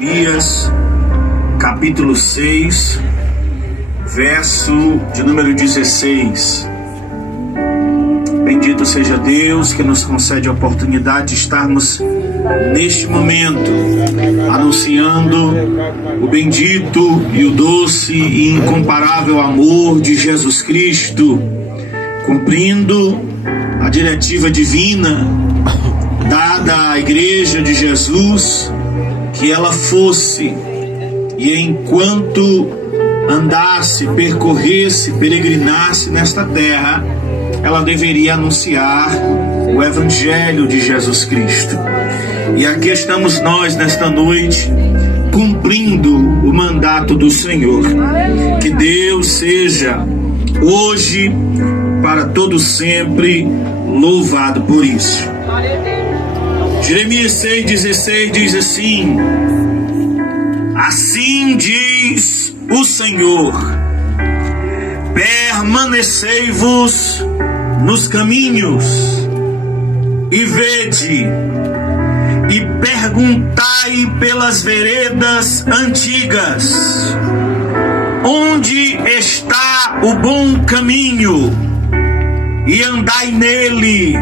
Jeremias, capítulo 6, verso de número 16. Bendito seja Deus que nos concede a oportunidade de estarmos neste momento anunciando o bendito e o doce e incomparável amor de Jesus Cristo, cumprindo a diretiva divina dada à Igreja de Jesus, que ela fosse e enquanto andasse, percorresse, peregrinasse nesta terra, ela deveria anunciar o Evangelho de Jesus Cristo. E aqui estamos nós nesta noite, cumprindo o mandato do Senhor. Que Deus seja hoje, para todo sempre, louvado por isso. Jeremias 6,16 diz assim: assim diz o Senhor, permanecei-vos nos caminhos e vede, e perguntai pelas veredas antigas, onde está o bom caminho, e andai nele,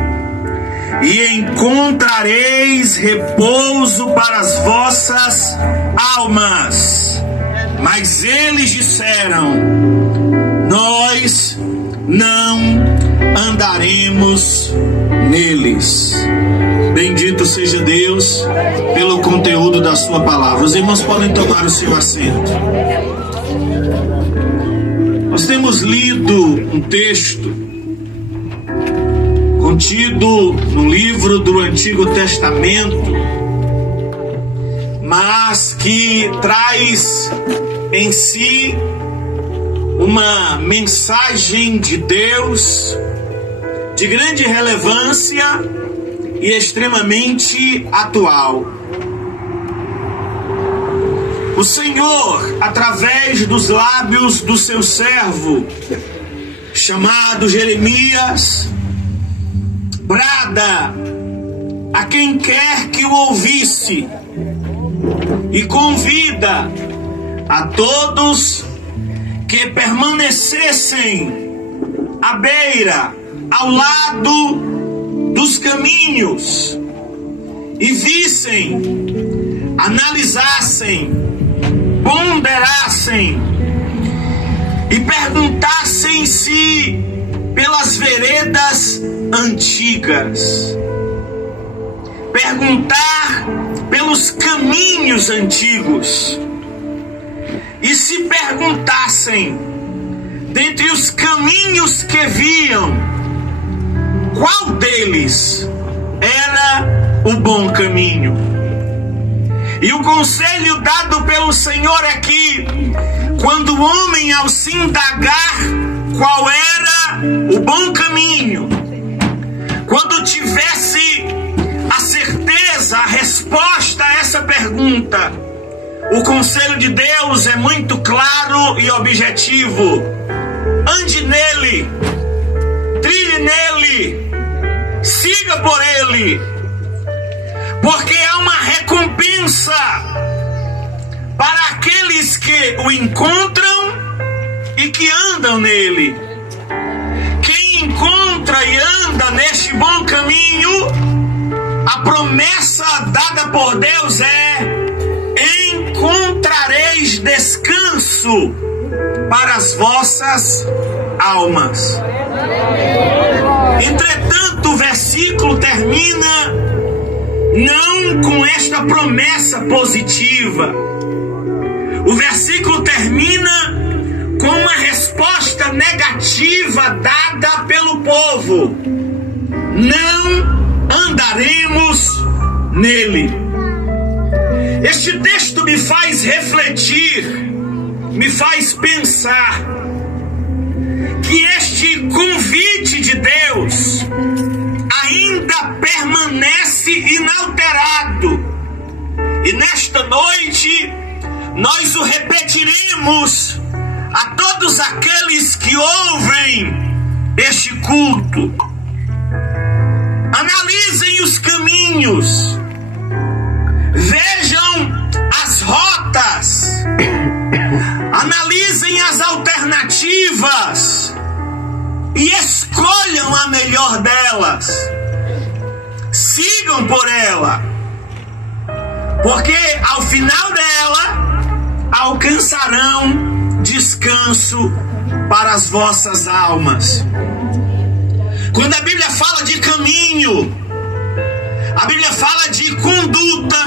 e encontrareis repouso para as vossas almas. Mas eles disseram: nós não andaremos neles. Bendito seja Deus pelo conteúdo da sua palavra. Os irmãos podem tomar o seu assento. Nós temos lido um texto contido no livro do Antigo Testamento, mas que traz em si uma mensagem de Deus de grande relevância e extremamente atual. O Senhor, através dos lábios do seu servo, chamado Jeremias, brada a quem quer que o ouvisse e convida a todos que permanecessem à beira, ao lado dos caminhos e vissem, analisassem, ponderassem e perguntassem-se pelas veredas antigas. Perguntar pelos caminhos antigos. E se perguntassem, dentre os caminhos que viam, qual deles era o bom caminho? E o conselho dado pelo Senhor é que, quando o homem, ao se indagar qual era o bom caminho, quando tivesse a certeza, a resposta a essa pergunta, o conselho de Deus é muito claro e objetivo: ande nele, trilhe nele, siga por ele, porque há uma recompensa para aqueles que o encontram e que andam nele. Quem encontra e anda neste bom caminho, a promessa dada por Deus é: encontrareis descanso para as vossas almas. Entretanto, o versículo termina não com esta promessa positiva. O versículo termina com uma resposta negativa dada pelo povo: não andaremos nele. Este texto me faz refletir, me faz pensar que este convite de Deus ainda permanece inalterado. E nesta noite nós o repetiremos a todos aqueles que ouvem este culto. Analisem os caminhos, vejam as rotas melhor delas. Sigam por ela, porque ao final dela alcançarão descanso para as vossas almas. Quando a Bíblia fala de caminho, a Bíblia fala de conduta,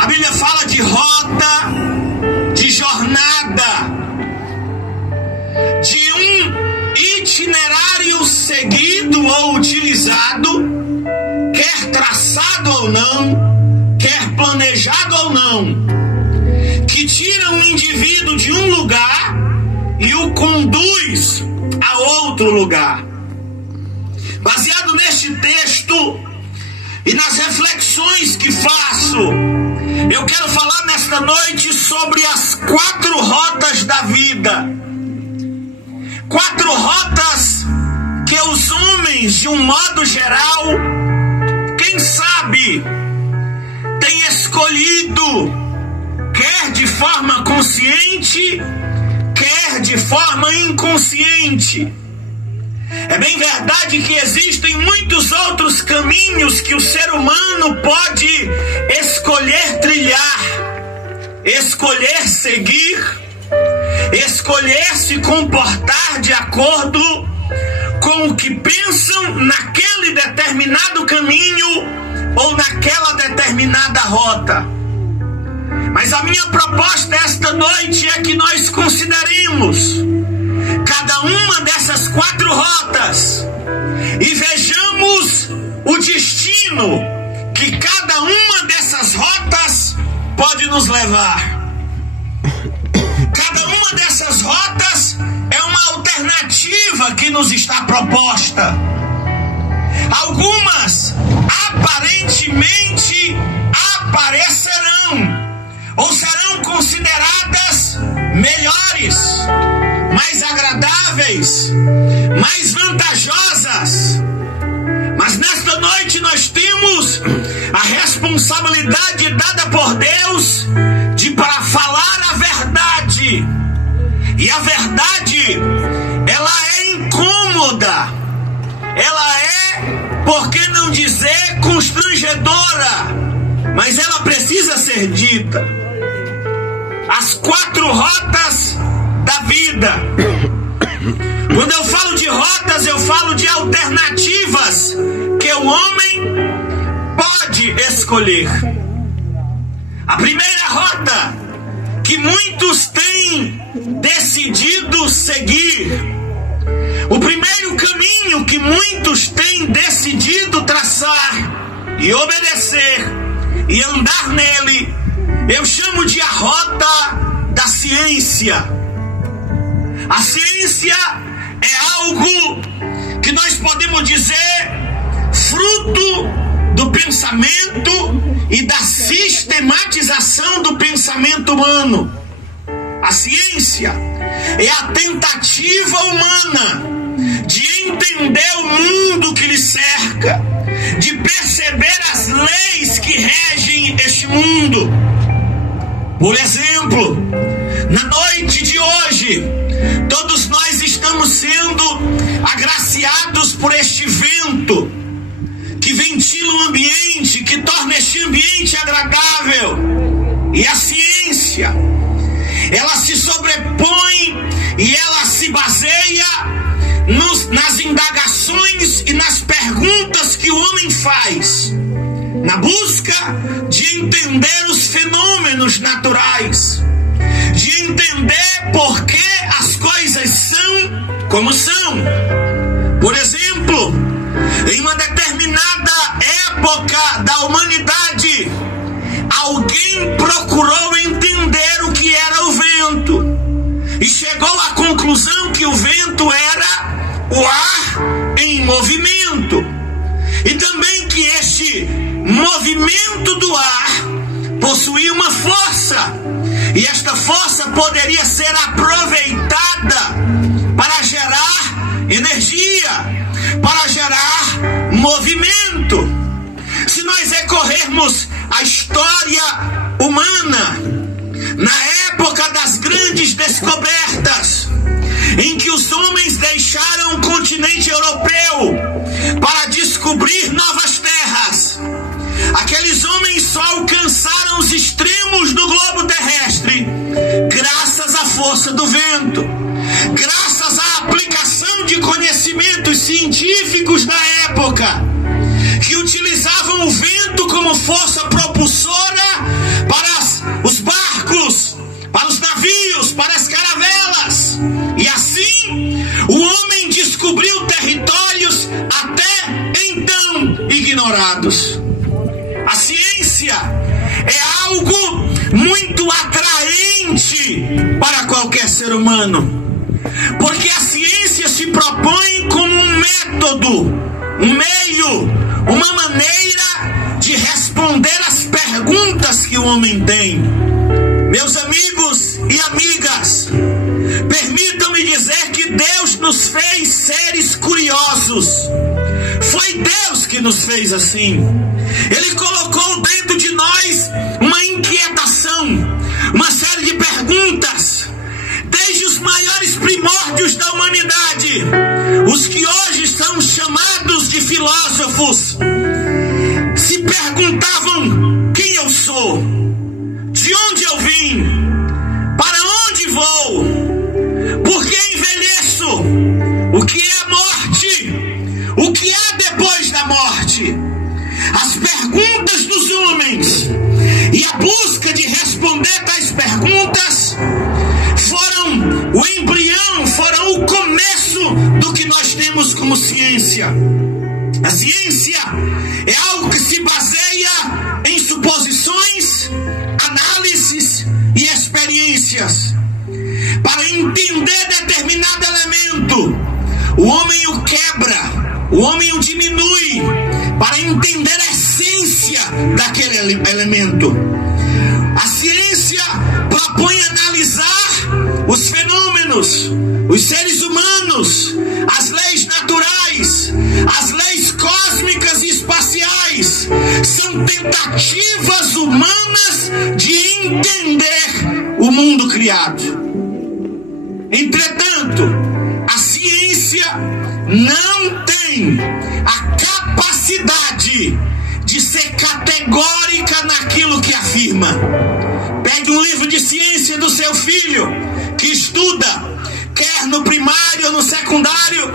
a Bíblia fala de rota, de jornada, de um itinerário seguido ou utilizado, quer traçado ou não, quer planejado ou não, que tira um indivíduo de um lugar e o conduz a outro lugar. Baseado neste texto e nas reflexões que faço, eu quero falar nesta noite sobre as 4 rotas da vida. 4 rotas que os homens, de um modo geral, quem sabe, têm escolhido, quer de forma consciente, quer de forma inconsciente. É bem verdade que existem muitos outros caminhos que o ser humano pode escolher trilhar, escolher seguir, escolher se comportar de acordo com o que pensam naquele determinado caminho ou naquela determinada rota. Mas a minha proposta esta noite é que nós consideremos cada uma dessas 4 rotas e vejamos o destino que cada uma dessas rotas pode nos levar. Cada uma dessas rotas é uma alternativa que nos está proposta. Algumas aparentemente aparecerão ou serão consideradas melhores, mais agradáveis, mais vantajosas. Mas nesta noite nós temos a responsabilidade dada por Deus de para falar a verdade. E a verdade, ela é incômoda. Ela é, por que não dizer, constrangedora. Mas ela precisa ser dita. As 4 rotas da vida. Quando eu falo de rotas, eu falo de alternativas que o homem pode escolher. A primeira rota que muitos têm decidido seguir, o primeiro caminho que muitos têm decidido traçar e obedecer e andar nele, eu chamo de a rota da ciência. A ciência é algo que nós podemos dizer fruto do pensamento e da sistematização do pensamento humano. A ciência é a tentativa humana de entender o mundo que lhe cerca, de perceber as leis que regem este mundo. Por exemplo, na noite de hoje, todos nós estamos sendo agraciados por este vento que ventila o ambiente, que torna este ambiente agradável. E a ciência, ela se sobrepõe e ela se baseia nas indagações e nas perguntas que o homem faz, na busca de entender os fenômenos naturais, de entender por que as coisas são como são. Por exemplo, em uma determinada época da humanidade, alguém procurou entender o que era o vento e chegou à conclusão que o vento era o ar em movimento, e também que este movimento do ar possuía uma força, e esta força poderia ser aproveitada para gerar energia, para gerar movimento. Se nós recorrermos à história humana, na época das grandes descobertas, em que os homens deixaram o continente europeu para descobrir novas terras. Aqueles homens só alcançaram os extremos do globo terrestre graças à força do vento, graças à aplicação de conhecimentos científicos da época, que utilizavam o vento como força propulsora para os barcos, para os navios, para as caravelas. E assim, o homem descobriu territórios até então ignorados. A ciência é algo muito atraente para qualquer ser humano, porque a ciência se propõe como um método, um meio, uma maneira de responder às perguntas que o homem tem. Meus amigos e amigas, permitam-me dizer que Deus nos fez seres curiosos. Foi Deus que nos fez assim. Ele colocou dentro de nós uma inquietação, uma série de perguntas. Desde os maiores primórdios da humanidade, os que hoje são chamados de filósofos, se perguntavam: quem eu sou? De onde eu vim? Para onde vou? Por que envelheço? O que é a morte? O que há depois da morte? As perguntas dos homens e a busca de responder tais perguntas foram o embrião, foram o começo do que nós temos como ciência. A ciência é algo que se baseia em suposições, análises e experiências. Para entender determinado elemento, o homem o quebra, o homem o diminui, para entender a essência daquele elemento. A ciência propõe analisar os fenômenos, os seres humanos, as leis naturais, as leis cósmicas e espaciais. São tentativas humanas de entender o mundo criado. Entretanto, a ciência não tem a capacidade de ser categórica naquilo que afirma. Pegue um livro de ciência do seu filho que estuda, quer no primário ou no secundário,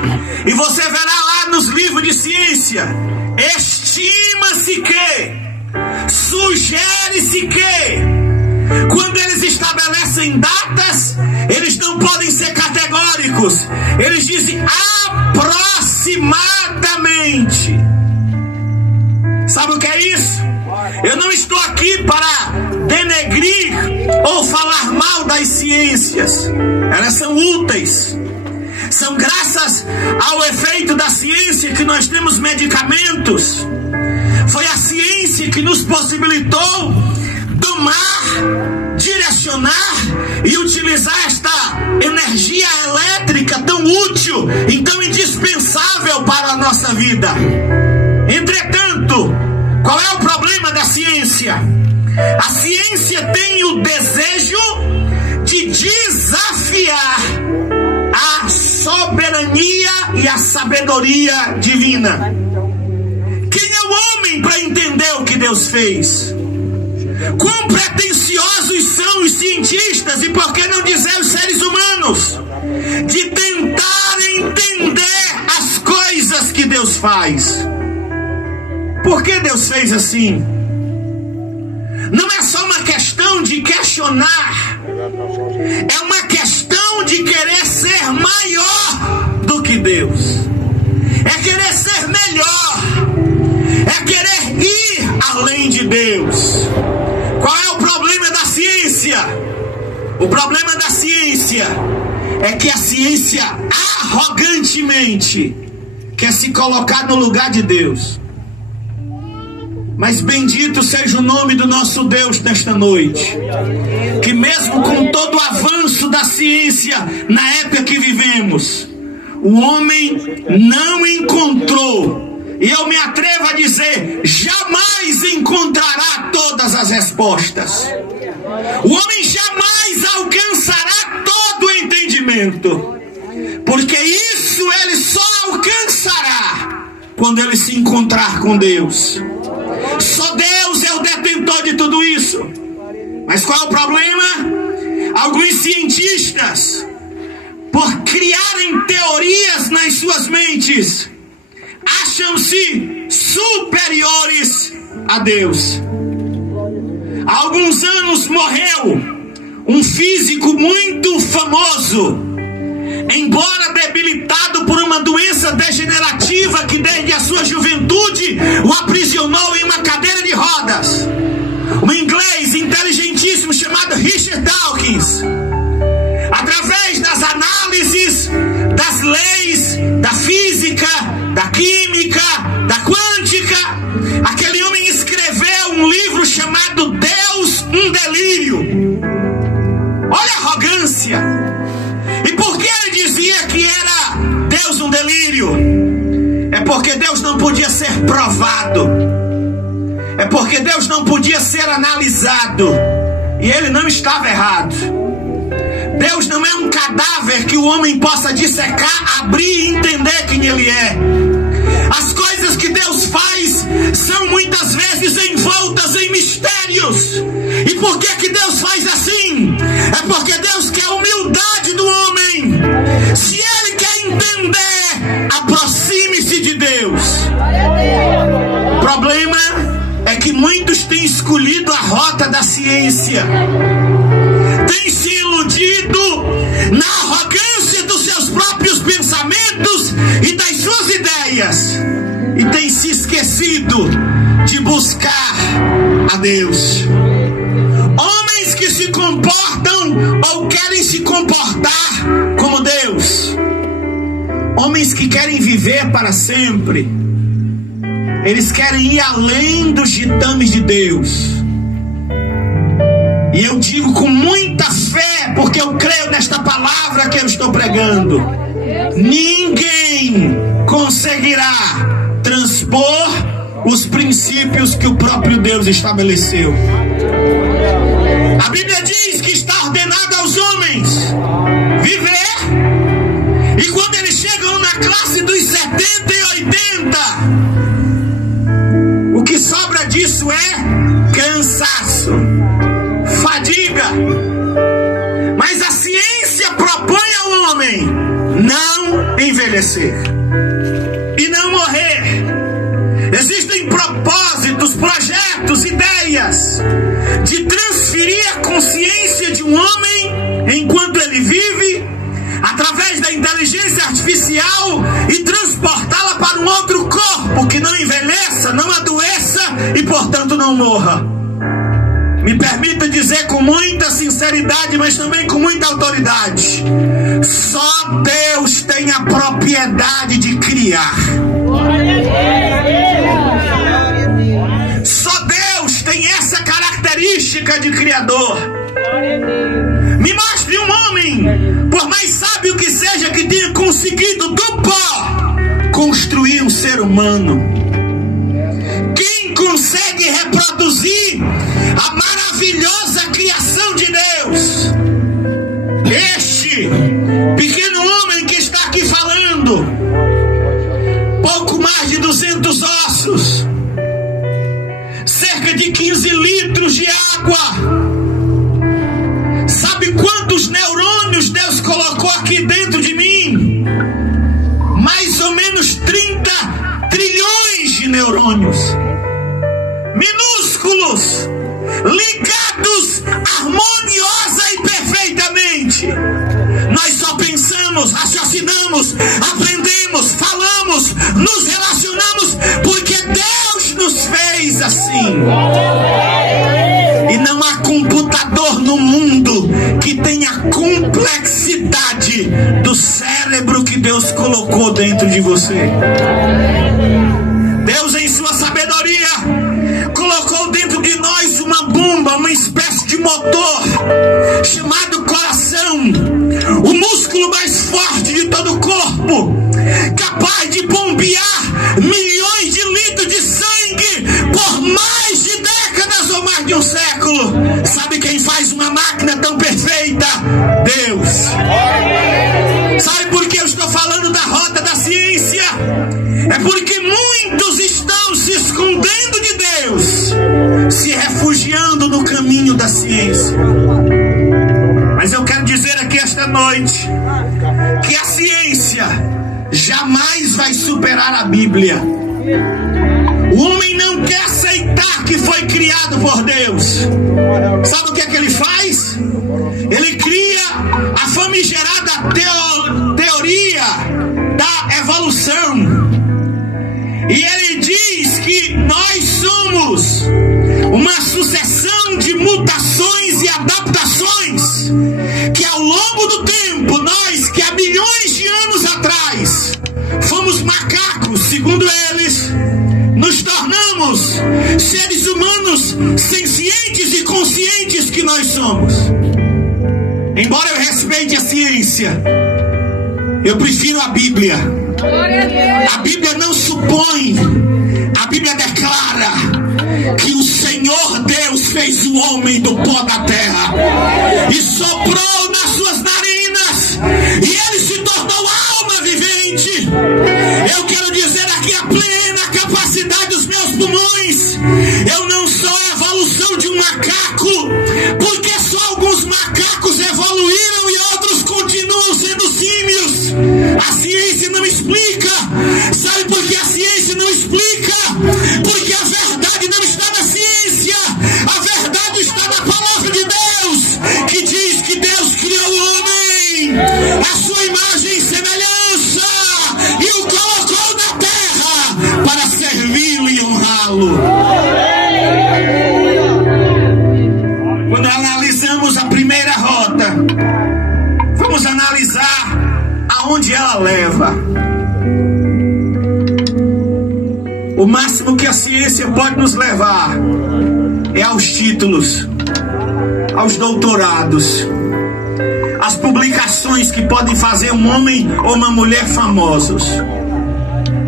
e você verá lá nos livros de ciência: estima-se que, sugere-se que. Quando eles estabelecem datas, eles não podem ser categóricos. Eles dizem aproximadamente. Sabe o que é isso? Eu não estou aqui para denegrir ou falar mal das ciências. Elas são úteis. São graças ao efeito da ciência que nós temos medicamentos. Foi a ciência que nos possibilitou domar, direcionar e utilizar esta energia elétrica tão útil e tão indispensável para a nossa vida. Entretanto, qual é o problema da ciência? A ciência tem o desejo de desafiar a soberania e a sabedoria divina. Quem é o homem para entender o que Deus fez? Quão pretensiosos são os cientistas, e por que não dizer os seres humanos, de tentar entender as coisas que Deus faz. Por que Deus fez assim? Não é só uma questão de questionar, é uma questão de querer ser maior do que Deus, é querer ser melhor, é querer ir além de Deus. Qual é o problema da ciência? O problema da ciência é que a ciência arrogantemente quer se colocar no lugar de Deus. Mas bendito seja o nome do nosso Deus nesta noite, que mesmo com todo o avanço da ciência na época que vivemos, o homem não encontrou, e eu me atrevo a dizer, jamais encontrará todas as respostas. O homem jamais alcançará todo o entendimento, porque isso ele só alcançará quando ele se encontrar com Deus. Só Deus é o detentor de tudo isso. Mas qual é o problema? Alguns cientistas, por criarem teorias nas suas mentes, acham-se superiores a Deus. Há alguns anos morreu um físico muito famoso, embora debilitado por uma doença degenerativa que desde a sua juventude o aprisionou em uma cadeira de rodas. Um inglês inteligentíssimo chamado Richard Dawkins. Através das análises das leis da física, da química, da quântica, aquele homem escreveu um livro chamado Deus, um Delírio. Olha a arrogância. E por que ele dizia que era Deus um delírio? É porque Deus não podia ser provado. É porque Deus não podia ser analisado. E ele não estava errado. Deus não é um cadáver que o homem possa dissecar, abrir e entender quem ele é. As coisas que Deus faz são muitas vezes envoltas em mistérios. E por que Deus faz assim? É porque Deus quer a humildade do homem. Se ele quer entender, aproxime-se de Deus. O problema é que muitos têm escolhido a rota da ciência, têm se iludido na arrogância dos seus próprios pensamentos e das suas ideias, e têm se esquecido de buscar a Deus. Homens que se comportam ou querem se comportar como Deus, homens que querem viver para sempre, eles querem ir além dos ditames de Deus. E eu digo com muita fé, porque eu creio nesta palavra que eu estou pregando: ninguém conseguirá transpor os princípios que o próprio Deus estabeleceu. A Bíblia diz que está ordenado aos homens viver, e quando eles chegam na classe dos 70 e 80, o que sobra disso é cansaço, fadiga. Mas a ciência propõe ao homem não envelhecer e não morrer. Existem propósitos, projetos, ideias de transferir a consciência de um homem enquanto ele vive, através da inteligência artificial, e transportá-la para um outro corpo que não envelheça, não adoeça e portanto não morra. Me permita dizer com muita sinceridade, mas também com muita autoridade: só Deus tem a propriedade de criar. Só Deus tem essa característica de criador. Me mostre um homem, por mais sábio que seja, que tenha conseguido do pó construir um ser humano. Quem consegue reproduzir a maravilhosa criação de Deus? Este pequeno homem que está aqui falando, pouco mais de 200 ossos, cerca de 15 litros de água. Sabe quantos neurônios Deus colocou aqui dentro de mim? Mais ou menos 30 trilhões de neurônios, minúsculos, ligados harmoniosa e perfeitamente. Nós só pensamos, raciocinamos, aprendemos, falamos, nos relacionamos porque Deus nos fez assim. E não há computador no mundo que tenha a complexidade do cérebro que Deus colocou dentro de você. Deus, em sua sabedoria, colocou dentro de nós uma bomba, uma espécie de motor chamado coração, o músculo mais forte de todo o corpo, capaz de bombear milhões de litros de sangue por mais de décadas ou mais de um século. Sabe quem faz uma máquina tão perfeita? Deus. Sabe por que eu estou falando ciência. Mas eu quero dizer aqui esta noite que a ciência jamais vai superar a Bíblia. O homem não quer aceitar que foi criado por Deus. Sabe o que é que ele faz? Ele cria a famigerada teoria da evolução. E ele diz que nós somos uma sucessão de mutações e adaptações, que ao longo do tempo, nós que há milhões de anos atrás fomos macacos, segundo eles, nos tornamos seres humanos sencientes e conscientes que nós somos. Embora eu respeite a ciência, eu prefiro a Bíblia. A Bíblia não supõe, a Bíblia declara que o Senhor Deus fez o homem do pó da terra e soprou nas suas narinas e ele se tornou alma vivente. Eu quero dizer aqui a plena capacidade dos meus pulmões. Eu não sou a evolução de um macaco, porque só alguns macacos evoluíram e outros continuam sendo símios. A ciência não explica. Sabe por que a ciência não explica? Porque a verdade não está na ciência. A verdade está na palavra de Deus, que diz que Deus criou o homem à sua imagem e semelhança e o colocou na terra para servi-lo e honrá-lo. Quando analisamos a primeira rota, vamos analisar aonde ela leva. O máximo que a ciência pode nos levar é aos títulos, aos doutorados, às publicações que podem fazer um homem ou uma mulher famosos.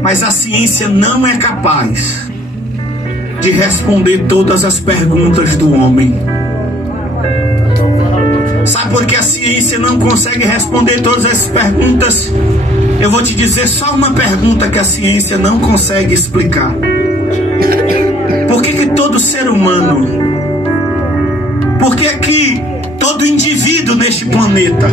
Mas a ciência não é capaz de responder todas as perguntas do homem. Sabe por que a ciência não consegue responder todas essas perguntas? Eu vou te dizer só uma pergunta que a ciência não consegue explicar. Por que todo ser humano, por que todo indivíduo neste planeta,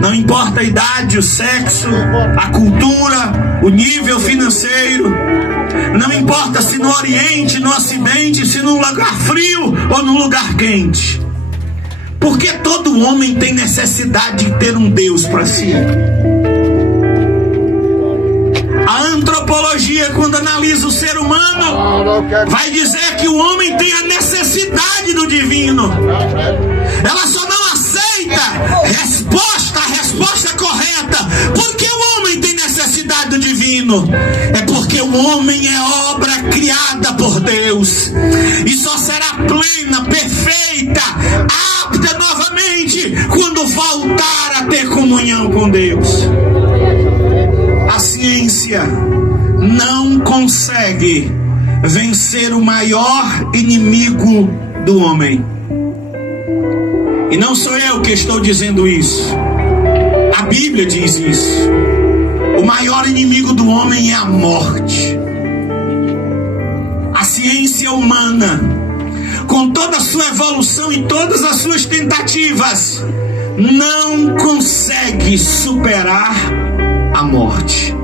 não importa a idade, o sexo, a cultura, o nível financeiro, não importa se no Oriente, no Ocidente, se num lugar frio ou num lugar quente, por que todo homem tem necessidade de ter um Deus para si? A antropologia, quando analisa o ser humano, vai dizer que o homem tem a necessidade do divino. Ela só não aceita a resposta correta. Por que o homem tem necessidade do divino? É porque o homem é obra criada por Deus e só será plena, perfeita, apta novamente quando voltar a ter comunhão com Deus. A ciência não consegue vencer o maior inimigo do homem. E não sou eu que estou dizendo isso. A Bíblia diz isso. O maior inimigo do homem é a morte. A ciência humana, com toda a sua evolução e todas as suas tentativas, não consegue superar a morte.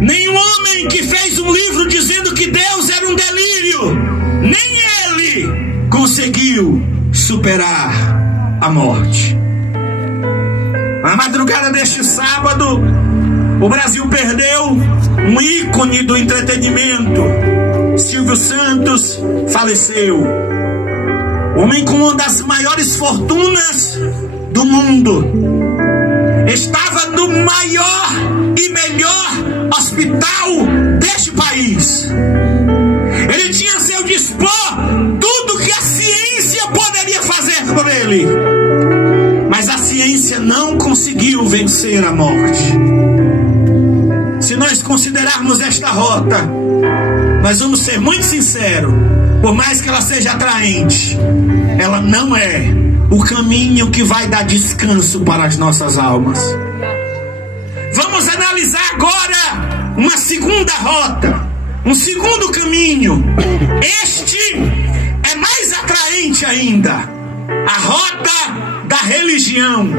Nem o homem que fez um livro dizendo que Deus era um delírio, nem ele conseguiu superar a morte. Na madrugada deste sábado, o Brasil perdeu um ícone do entretenimento. Silvio Santos faleceu. Homem com uma das maiores fortunas do mundo. Estava no maior e melhor hospital deste país. Ele tinha a seu dispor tudo que a ciência poderia fazer por ele. Mas a ciência não conseguiu vencer a morte. Se nós considerarmos esta rota, nós vamos ser muito sinceros. Por mais que ela seja atraente, ela não é o caminho que vai dar descanso para as nossas almas. Vamos analisar agora uma segunda rota, um segundo caminho. Este é mais ainda, a rota da religião.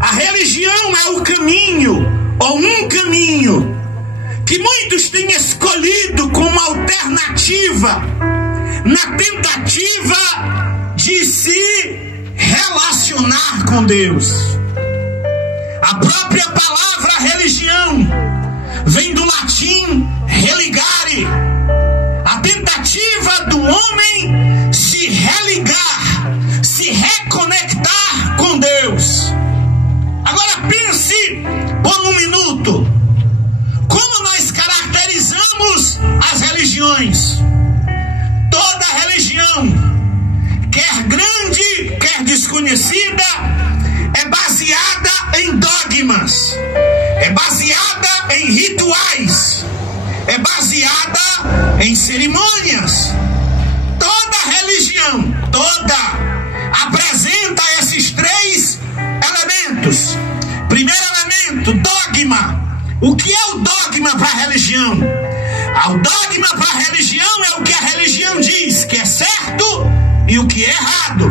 A religião é o caminho, ou um caminho, que muitos têm escolhido como alternativa, na tentativa de se relacionar com Deus. A própria palavra religião vem do latim religare, a tentativa do homem se religar, se reconectar com Deus. Agora pense por um minuto, como nós caracterizamos as religiões? Toda religião, quer grande, quer desconhecida, é baseada em dogmas, é baseada em rituais, é baseada em cerimônias. Toda religião, apresenta esses três elementos. Primeiro elemento, dogma. O que é o dogma para a religião? O dogma para a religião é o que a religião diz que é certo e o que é errado.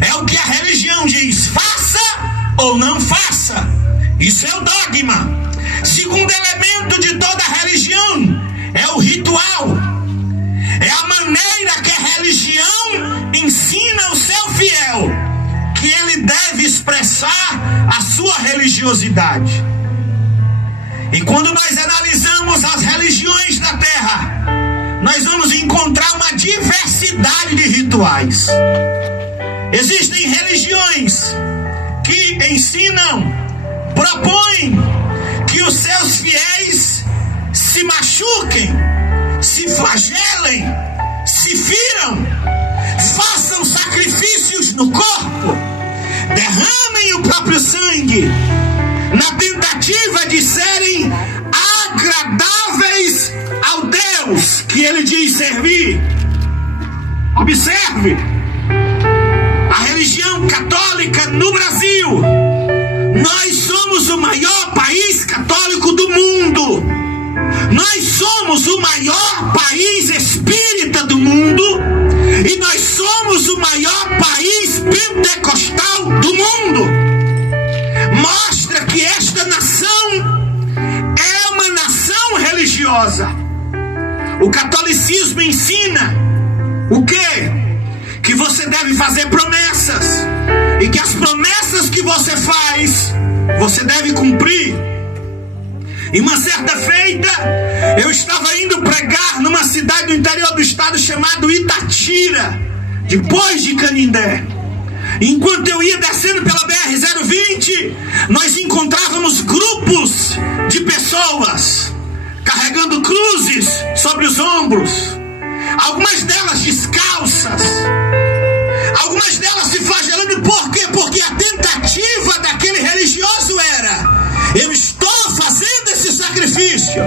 É o que a religião diz, faça ou não faça. Isso é o dogma. Segundo elemento de toda religião é o ritual. É a maneira que a religião ensina o seu fiel que ele deve expressar a sua religiosidade. E quando nós analisamos as religiões da terra, nós vamos encontrar uma diversidade de rituais. Existem religiões que ensinam, propõem que os seus fiéis se machuquem, se flagelem, se firam, façam sacrifícios no corpo, derramem o próprio sangue, na tentativa de serem agradáveis ao Deus que ele diz servir. Observe, a religião católica no Brasil, nós somos o maior país católico do mundo, nós somos o maior país espírita do mundo, e nós somos o maior país pentecostal do mundo. Mostra que esta nação é uma nação religiosa. O catolicismo ensina o quê? Que você deve fazer promessas, e que as promessas que você faz, você deve cumprir. E uma certa feita, eu estava indo pregar numa cidade do interior do estado chamada Itatira, depois de Canindé. Enquanto eu ia descendo pela BR-020, nós encontrávamos grupos de pessoas carregando cruzes sobre os ombros, algumas delas descalças, algumas delas se flagelando. Por quê? Porque a tentativa daquele religioso era: eu estou fazendo esse sacrifício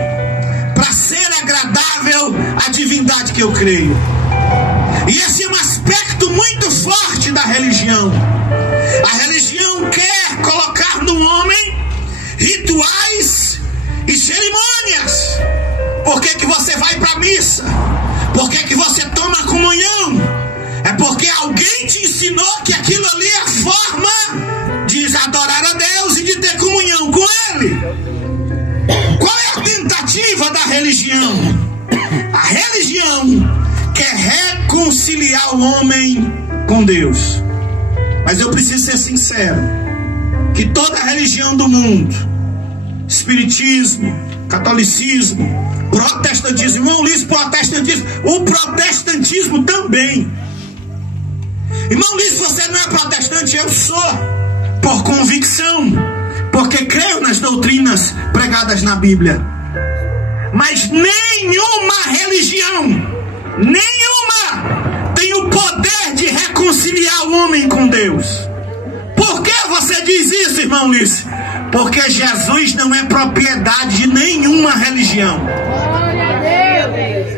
para ser agradável à divindade que eu creio. E esse é um aspecto muito forte da religião. A religião quer colocar no homem rituais e cerimônias. Por que você vai para a missa? Por que você toma comunhão? É porque alguém te ensinou que aquilo ali é a forma de adorar a Deus e de ter comunhão com Ele. Qual é a tentativa da religião? A religião quer reconciliar o homem com Deus. Mas eu preciso ser sincero, que toda religião do mundo, espiritismo, catolicismo, protestantismo, irmão Luiz, protestantismo, o protestantismo também. Irmão Luiz, você não é protestante? Eu sou, por convicção, porque creio nas doutrinas pregadas na Bíblia. Mas nenhuma religião, nenhuma, tem o poder de reconciliar o homem com Deus. Por que você diz isso, irmão Luiz? Porque Jesus não é propriedade de nenhuma religião.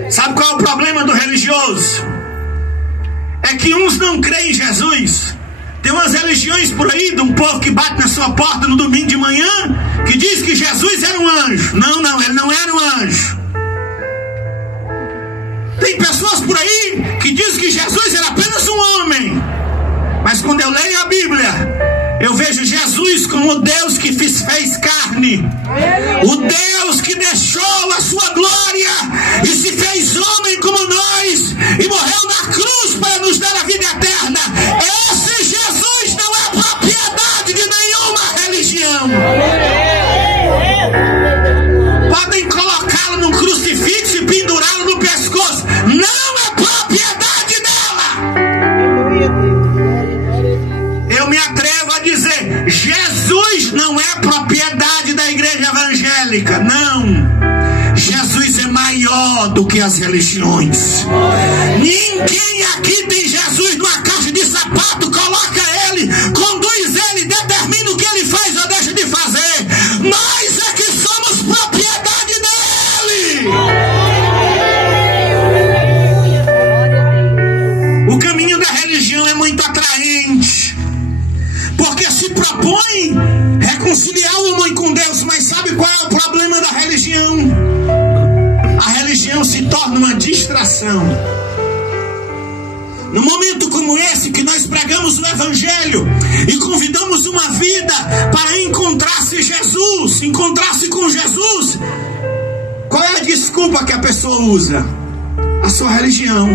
Sabe qual é o problema do religioso? É que uns não creem em Jesus. Tem umas religiões por aí de um povo que bate na sua porta no domingo de manhã, que diz que Jesus era um anjo. Não, ele não era um anjo. Tem pessoas por aí que dizem que Jesus morreu na cruz para nos dar a vida eterna. Esse Jesus não é propriedade de nenhuma religião. Podem colocá-lo num crucifixo e pendurá-lo no pescoço. Não é propriedade dela. Eu me atrevo a dizer, Jesus não é propriedade da igreja evangélica. Não. Jesus é maior do que as religiões. Ninguém aqui tem Jesus numa caixa de sapato. Coloca ele, conduz ele, determina o que ele faz ou deixa de fazer. Nós é que somos propriedade dele. O caminho da religião é muito atraente, porque se propõe reconciliar o homem com Deus. Mas sabe qual é o problema da religião? A religião se torna uma distração. No momento como esse, que nós pregamos o Evangelho e convidamos uma vida para encontrar-se Jesus, encontrar-se com Jesus, qual é a desculpa que a pessoa usa? A sua religião.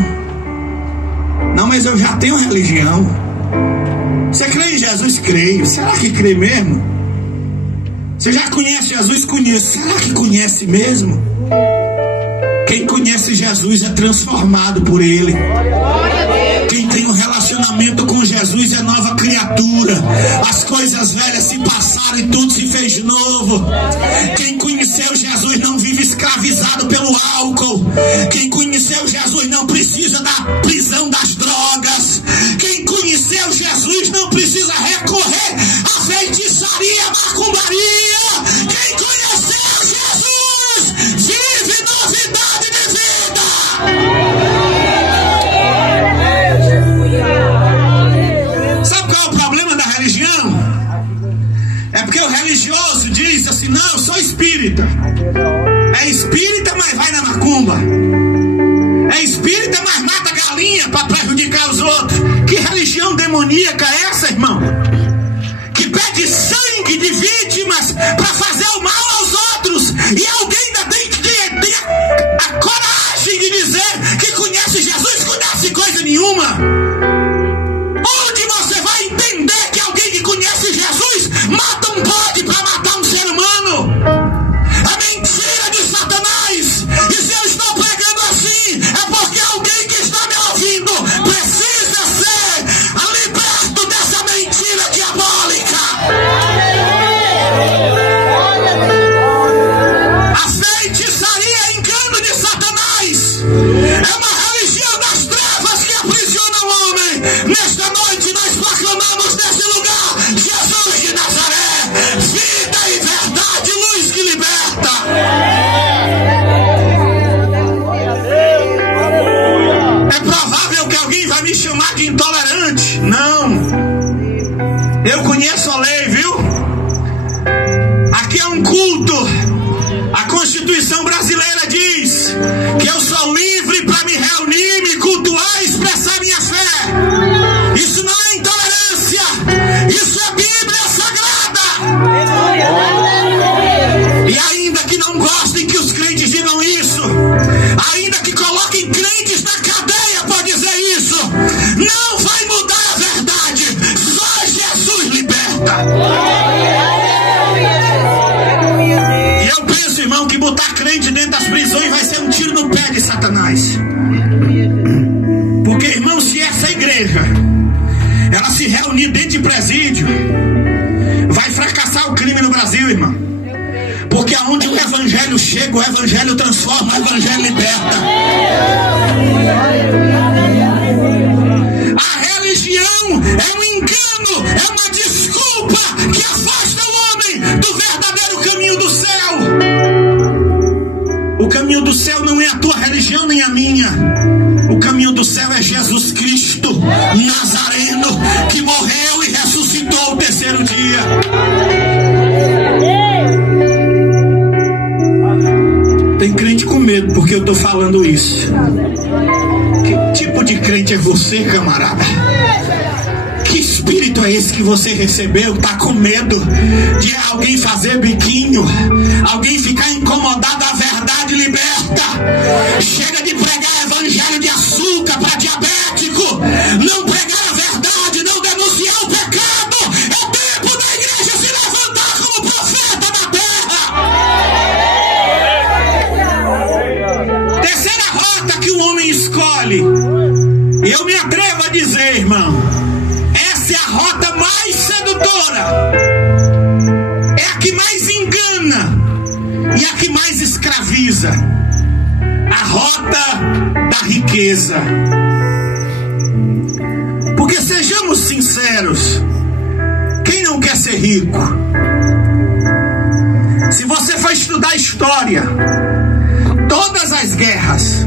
Não, mas eu já tenho religião. Você crê em Jesus? Creio. Será que crê mesmo? Você já conhece Jesus? Conheço. Será que conhece mesmo? Quem conhece Jesus é transformado por Ele. Quem tem um relacionamento com Jesus é nova criatura. As coisas velhas se passaram e tudo se fez novo. Quem conheceu Jesus não vive escravizado pelo álcool. Quem conheceu Jesus não precisa da prisão das drogas. Quem conheceu Jesus não precisa recorrer à feitiçaria, à macumbaria. Quem conheceu Jesus vive novidade de vida. Sabe qual é o problema da religião? É porque o religioso diz assim: não, eu sou espírita. É espírita, mas vai na macumba. É espírita, mas mata galinha para prejudicar os outros. Que religião demoníaca é essa, irmão? Que pede sangue de vítimas para fazer o mal aos outros. E alguém ainda tem a coragem de dizer que conhece Jesus, conhece coisa nenhuma. Onde você vai entender que alguém que conhece Jesus mata um bode para matar um ser humano? É mentira de Satanás. E se eu estou pregando assim, é porque alguém que está me ouvindo precisa ser liberto dessa mentira diabólica. A feitiçaria é engano de Satanás. É uma religião das trevas que aprisiona o homem. Nesta noite nós proclamamos nesse lugar Jesus de Nazaré, vida e verdade, luz que liberta. É provável que alguém vai me chamar de intolerante. Não. Eu conheço a lei, viu? Aqui é um culto. A Constituição brasileira diz que eu sou livre para me reunir, me cultuar e expressar minha fé. Isso não é intolerância. Isso é Bíblia Sagrada. E ainda que não gostem que os crentes digam isso, ainda que coloquem crentes na cadeia por dizer isso, não vai mudar a verdade. Só Jesus liberta. E eu penso, irmão, que botar crente dentro das prisões vai ser um tiro no pé de Satanás. Porque, irmão, se essa igreja ela se reunir dentro de presídio, vai fracassar o crime no Brasil, irmão. Porque aonde o evangelho chega, o evangelho transforma, o evangelho liberta. A religião é um engano, é uma desculpa que afasta o homem do verdadeiro caminho do céu. O caminho do céu não é a tua religião nem a minha. O caminho do céu é Jesus Cristo Nazareno, que morreu e ressuscitou o terceiro dia. Tem crente com medo porque eu estou falando isso. Que tipo de crente é você, camarada? Que espírito é esse que você recebeu? Está com medo de alguém fazer biquinho, alguém ficar incomodado? A verdade verdade liberta. Chega de pregar evangelho de açúcar para diabético. Não pregar a verdade, não denunciar o pecado. É tempo da igreja se levantar como profeta da terra. Terceira rota que o homem escolhe. E eu me atrevo a dizer, irmão, essa é a rota mais sedutora. É a que mais engana. E a que mais escraviza. A rota da riqueza. Porque sejamos sinceros, quem não quer ser rico? Se você for estudar a história, todas as guerras,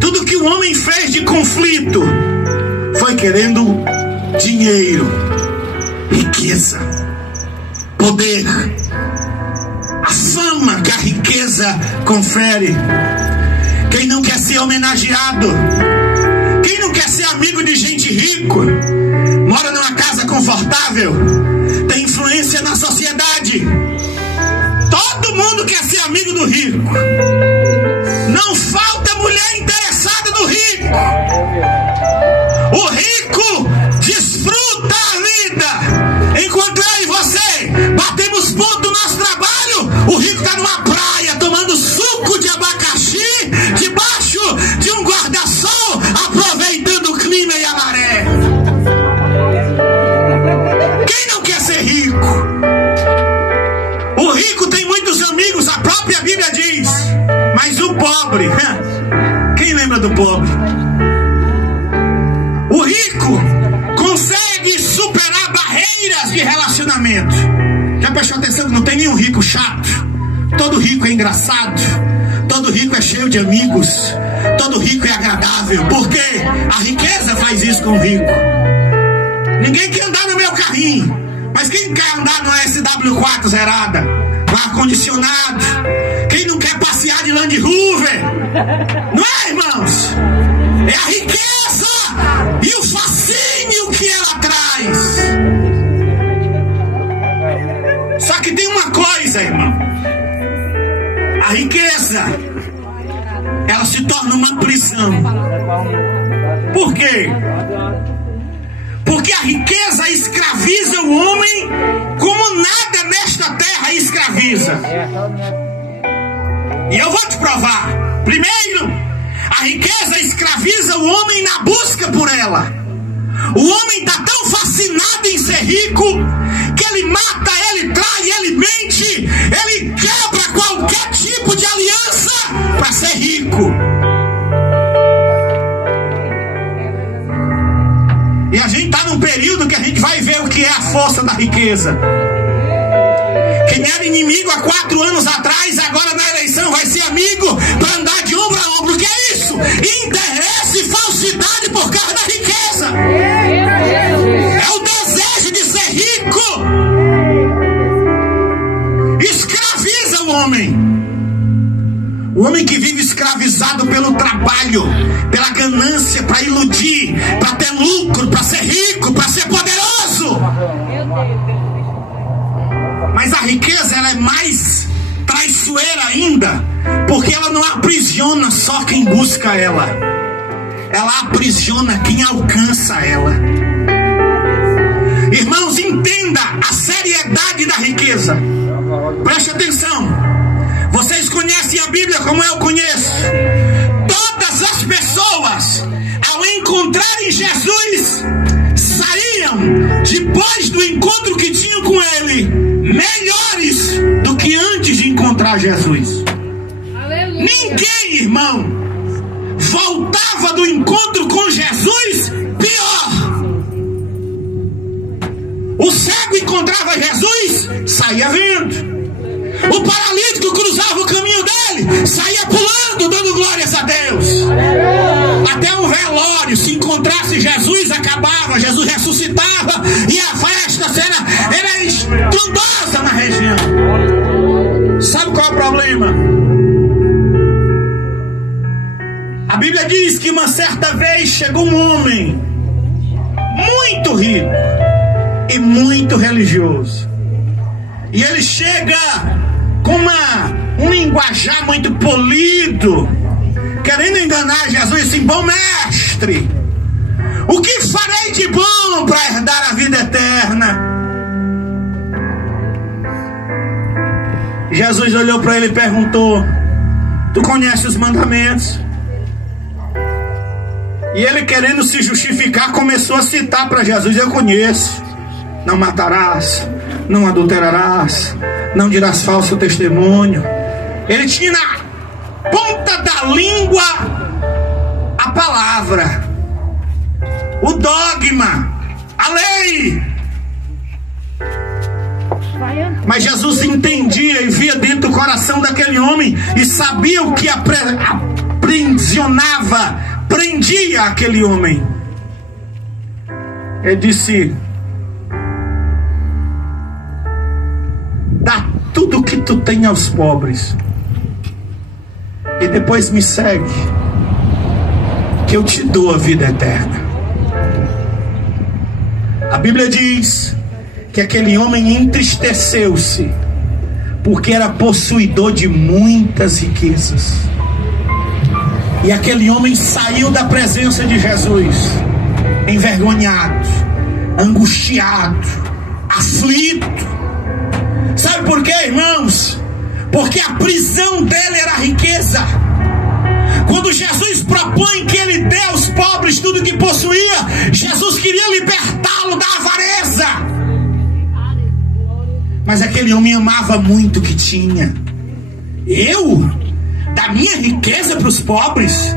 tudo que o homem fez de conflito, foi querendo dinheiro, riqueza, poder, a fama que a riqueza confere. Quem não quer ser homenageado? Quem não quer ser amigo de gente rico? Mora numa casa confortável? Tem influência na sociedade? Todo mundo quer ser amigo do rico. Não falta mulher interessada no rico. O rico desfruta a vida. Enquanto eu e você batemos ponto no nosso trabalho, o rico está numa praia tomando suco de abacaxi debaixo de um guarda-sol, aproveitando o clima e a maré. Quem não quer ser rico? O rico tem muitos amigos, a própria Bíblia diz. Mas o pobre, quem lembra do pobre? O rico consegue superar barreiras de relacionamento. Já prestou atenção que não tem nenhum rico chato? Todo rico é engraçado. Todo rico é cheio de amigos. Todo rico é agradável. Porque a riqueza faz isso com o rico. Ninguém quer andar no meu carrinho. Mas quem quer andar no SW4 zerada? Com ar-condicionado? Quem não quer passear de Land Rover? Não é, irmãos? É a riqueza e o fascínio que ela traz. Só que tem uma coisa, irmão. A riqueza, ela se torna uma prisão. Por quê? Porque a riqueza escraviza o homem como nada nesta terra escraviza. E eu vou te provar. Primeiro, a riqueza escraviza o homem na busca por ela. O homem está tão fascinado em ser rico que ele mata, ele trai, ele mente, ele quebra qualquer tipo de aliança para ser rico. E a gente está num período que a gente vai ver o que é a força da riqueza. Quem era inimigo há 4 anos atrás, agora na eleição vai ser amigo para andar de ombro a ombro. O que é isso? Interesse e falsidade por causa da riqueza. É o desejo de ser rico. Escraviza o homem. O homem que vive escravizado pelo trabalho, pela ganância, para iludir, para ter lucro, para ser rico, para ser poderoso. Mas a riqueza, ela é mais traiçoeira ainda, porque ela não aprisiona só quem busca ela. Ela aprisiona quem alcança ela. Irmãos, entenda a seriedade da riqueza. Preste atenção. Vocês conhecem a Bíblia como eu conheço. Todas as pessoas, ao encontrarem Jesus, saíam, depois do encontro que tinham com Ele, melhores do que antes de encontrar Jesus. Aleluia. Ninguém, irmão, voltava do encontro com Jesus pior. O cego encontrava Jesus, saía vendo. O paralítico cruzava o caminho dele, saía pulando, dando glórias a Deus. Até um velório, se encontrasse Jesus, acabava, Jesus ressuscitava e a festa era estrondosa na região. Sabe qual é o problema? A Bíblia diz que uma certa vez chegou um homem muito rico e muito religioso. E ele chega com uma um linguajar muito polido, querendo enganar Jesus, assim: bom mestre, o que farei de bom para herdar a vida eterna? Jesus olhou para ele e perguntou: tu conhece os mandamentos? E ele, querendo se justificar, começou a citar para Jesus: eu conheço. Não matarás, não adulterarás, não dirás falso testemunho. Ele tinha na ponta da língua a palavra, o dogma, a lei. Mas Jesus entendia e via dentro do coração daquele homem e sabia o que aprisionava, prendia aquele homem. Ele disse: dá tudo o que tu tem aos pobres e depois me segue, que eu te dou a vida eterna. A Bíblia diz que aquele homem entristeceu-se porque era possuidor de muitas riquezas. E aquele homem saiu da presença de Jesus envergonhado, angustiado, aflito. Sabe por quê, irmãos? Porque a prisão dele era a riqueza. Quando Jesus propõe que ele dê aos pobres tudo que possuía, Jesus queria libertá-lo da avareza. Mas aquele homem amava muito o que tinha. Eu, da minha riqueza para os pobres,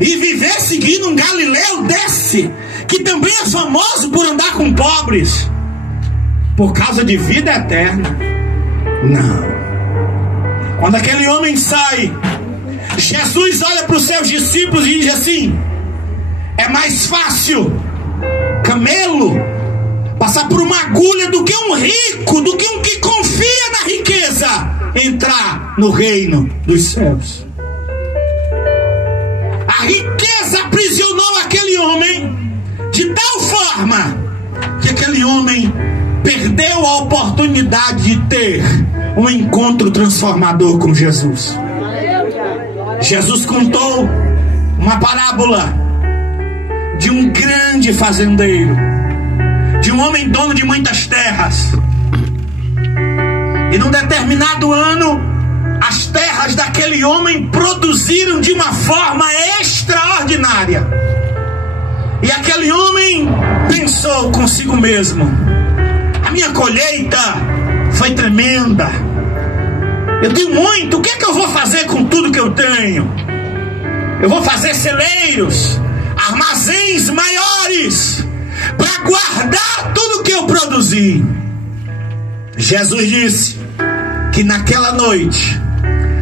e viver seguindo um Galileu desse, que também é famoso por andar com pobres, por causa de vida eterna? Não. Quando aquele homem sai, Jesus olha para os seus discípulos e diz assim: é mais fácil camelo passar por uma agulha do que um rico, do que um que confia na riqueza entrar no reino dos céus. A riqueza aprisionou aquele homem de tal forma que aquele homem perdeu a oportunidade de ter um encontro transformador com Jesus. Jesus contou uma parábola de um grande fazendeiro, de um homem dono de muitas terras. E num determinado ano, as terras daquele homem produziram de uma forma extraordinária. E aquele homem pensou consigo mesmo: a minha colheita foi tremenda, eu tenho muito, o que é que eu vou fazer com tudo que eu tenho? Eu vou fazer celeiros, armazéns maiores, para guardar tudo que eu produzi. Jesus disse que naquela noite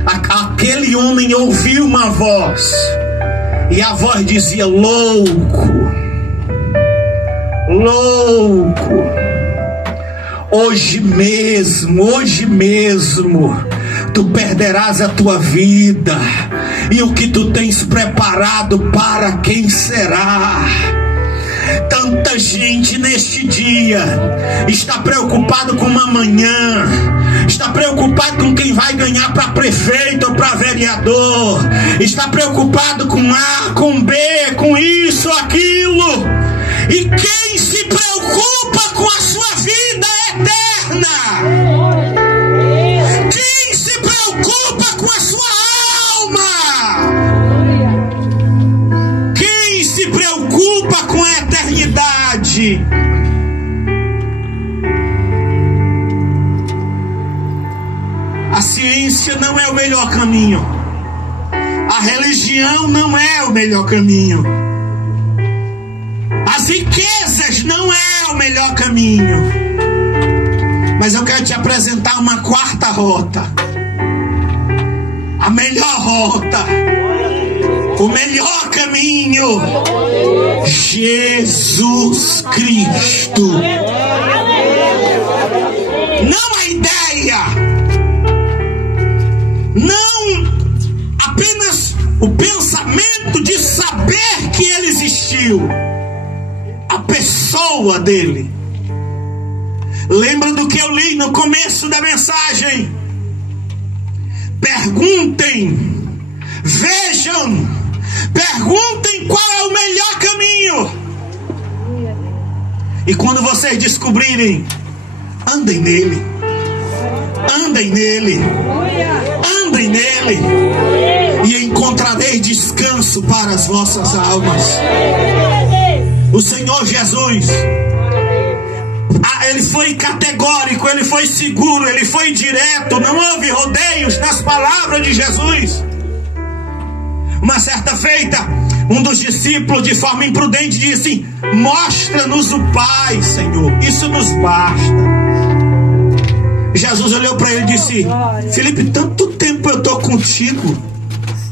aquele homem ouviu uma voz, e a voz dizia: louco, louco, hoje mesmo tu perderás a tua vida, e o que tu tens preparado para quem será? Tanta gente neste dia está preocupado com uma manhã, está preocupado com quem vai ganhar para prefeito ou para vereador, está preocupado com A, com B, com isso, aquilo. E quem se preocupa com a sua vida eterna? Quem se preocupa com a sua alma? Quem se preocupa com a eternidade? A ciência não é o melhor caminho. A religião não é o melhor caminho. As riquezas não é o melhor caminho. Mas eu quero te apresentar uma quarta rota. A melhor rota. O melhor caminho. Jesus Cristo. Não a ideia. Não apenas o pensamento de saber que ele existiu. A pessoa dele. Lembra do que eu li no começo da mensagem? perguntem, vejam, perguntem qual é o melhor caminho. E quando vocês descobrirem, andem nele, andem nele, andem nele, e encontrareis descanso para as vossas almas. O Senhor Jesus, ele foi categórico, ele foi seguro, ele foi direto, não houve rodeios nas palavras de Jesus. Uma certa feita, um dos discípulos, de forma imprudente, disse: mostra-nos o Pai, Senhor, isso nos basta. Jesus olhou para ele e disse: Filipe, tanto tempo eu estou contigo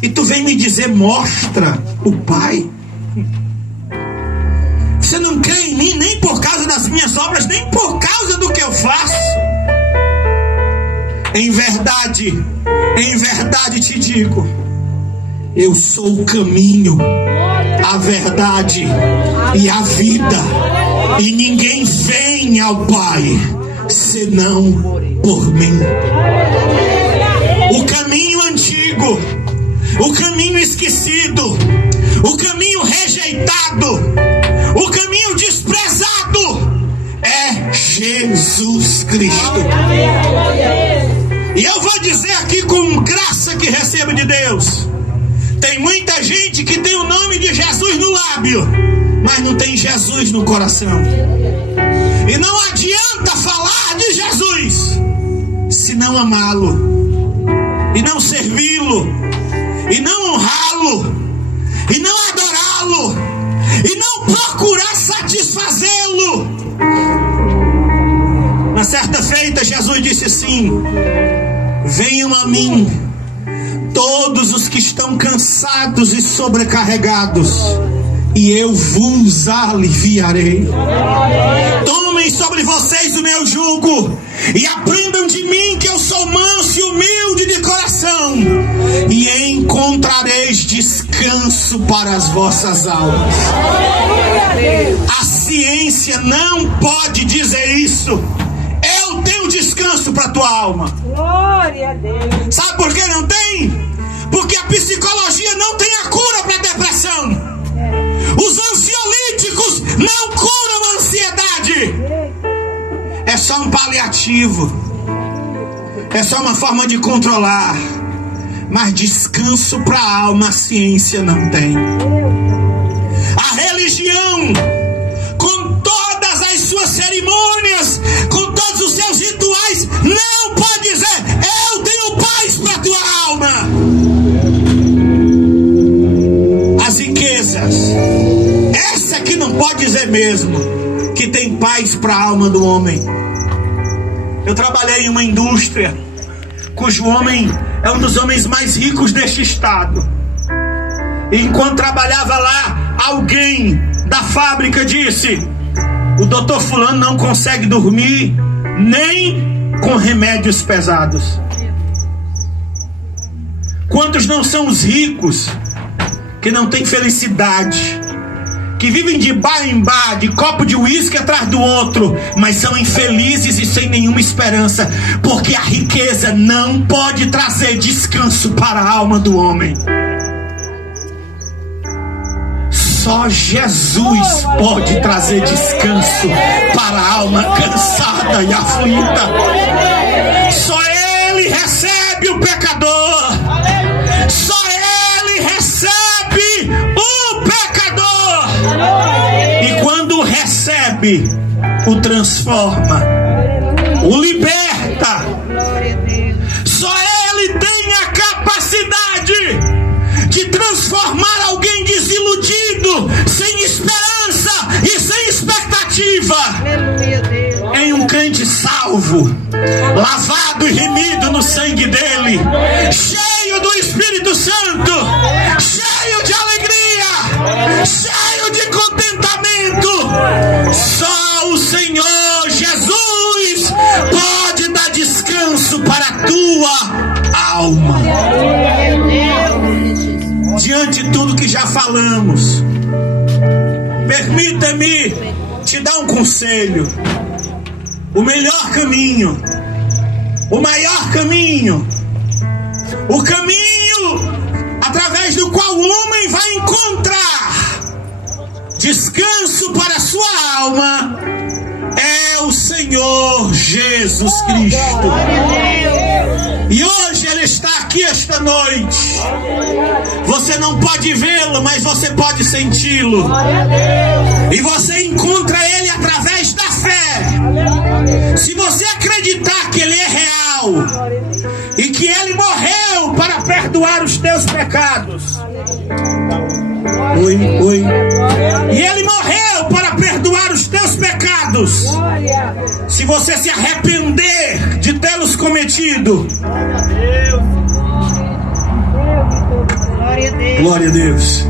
e tu vem me dizer, mostra o Pai? Você não crê em mim nem por causa das minhas obras, nem por causa do que eu faço. Em verdade te digo, eu sou o caminho, a verdade e a vida, e ninguém vem ao Pai senão por mim. O caminho antigo, o caminho esquecido, o caminho rejeitado, o caminho desprezado é Jesus Cristo. E eu vou dizer aqui com graça que recebo de Deus: tem muita gente que tem o nome de Jesus no lábio, mas não tem Jesus no coração. E não adianta falar de Jesus se não amá-lo, e não servi-lo, e não honrá-lo, e não adorá-lo, e não procurar satisfazê-lo. Na certa feita, Jesus disse assim: venham a mim todos os que estão cansados e sobrecarregados, e eu vos aliviarei. Tomem sobre vocês o meu jugo e aprendam de mim, que eu sou manso e humilde de coração, e encontrareis descanso para as vossas almas. A ciência não pode dizer isso. Eu tenho descanso para a tua alma. Glória a Deus. Sabe por que não tem? Porque a psicologia não tem a cura para a depressão. Os ansiolíticos não curam a ansiedade. É só um paliativo, é só uma forma de controlar. Mas descanso para a alma a ciência não tem. A religião, com todas as suas cerimônias, com todos os seus rituais, não pode dizer: eu tenho paz para a tua alma. As riquezas, essa que não pode dizer mesmo que tem paz para a alma do homem. Eu trabalhei em uma indústria cujo homem é um dos homens mais ricos deste estado. E enquanto trabalhava lá, alguém da fábrica disse: o doutor fulano não consegue dormir nem com remédios pesados. Quantos não são os ricos que não têm felicidade, que vivem de bar em bar, de copo de uísque atrás do outro, mas são infelizes e sem nenhuma esperança, porque a riqueza não pode trazer descanso para a alma do homem. Só Jesus pode trazer descanso para a alma cansada e aflita. Só Ele recebe o pecador. Só Ele recebe o pecador. E quando recebe, o transforma, o liberta. Só Ele tem a capacidade de transformar alguém desiludido, sem esperança e sem expectativa, em um crente salvo, lavado e remido no sangue dele, cheio do Espírito Santo, cheio de alegria, cheio de contentamento. Só o Senhor Jesus pode dar descanso para a tua alma. Diante de tudo que já falamos, permita-me te dar um conselho. O melhor caminho, o maior caminho O caminho através do qual o homem vai encontrar descanso para a sua alma é o Senhor Jesus Cristo. E hoje Ele está aqui esta noite. Você não pode vê-lo, mas você pode senti-lo. E você encontra Ele através da fé. Se você acreditar que Ele é real e que Ele morreu para perdoar os teus pecados. Oi. E Ele morreu para perdoar os teus pecados. Se você se arrepender de tê-los cometido. Glória a Deus.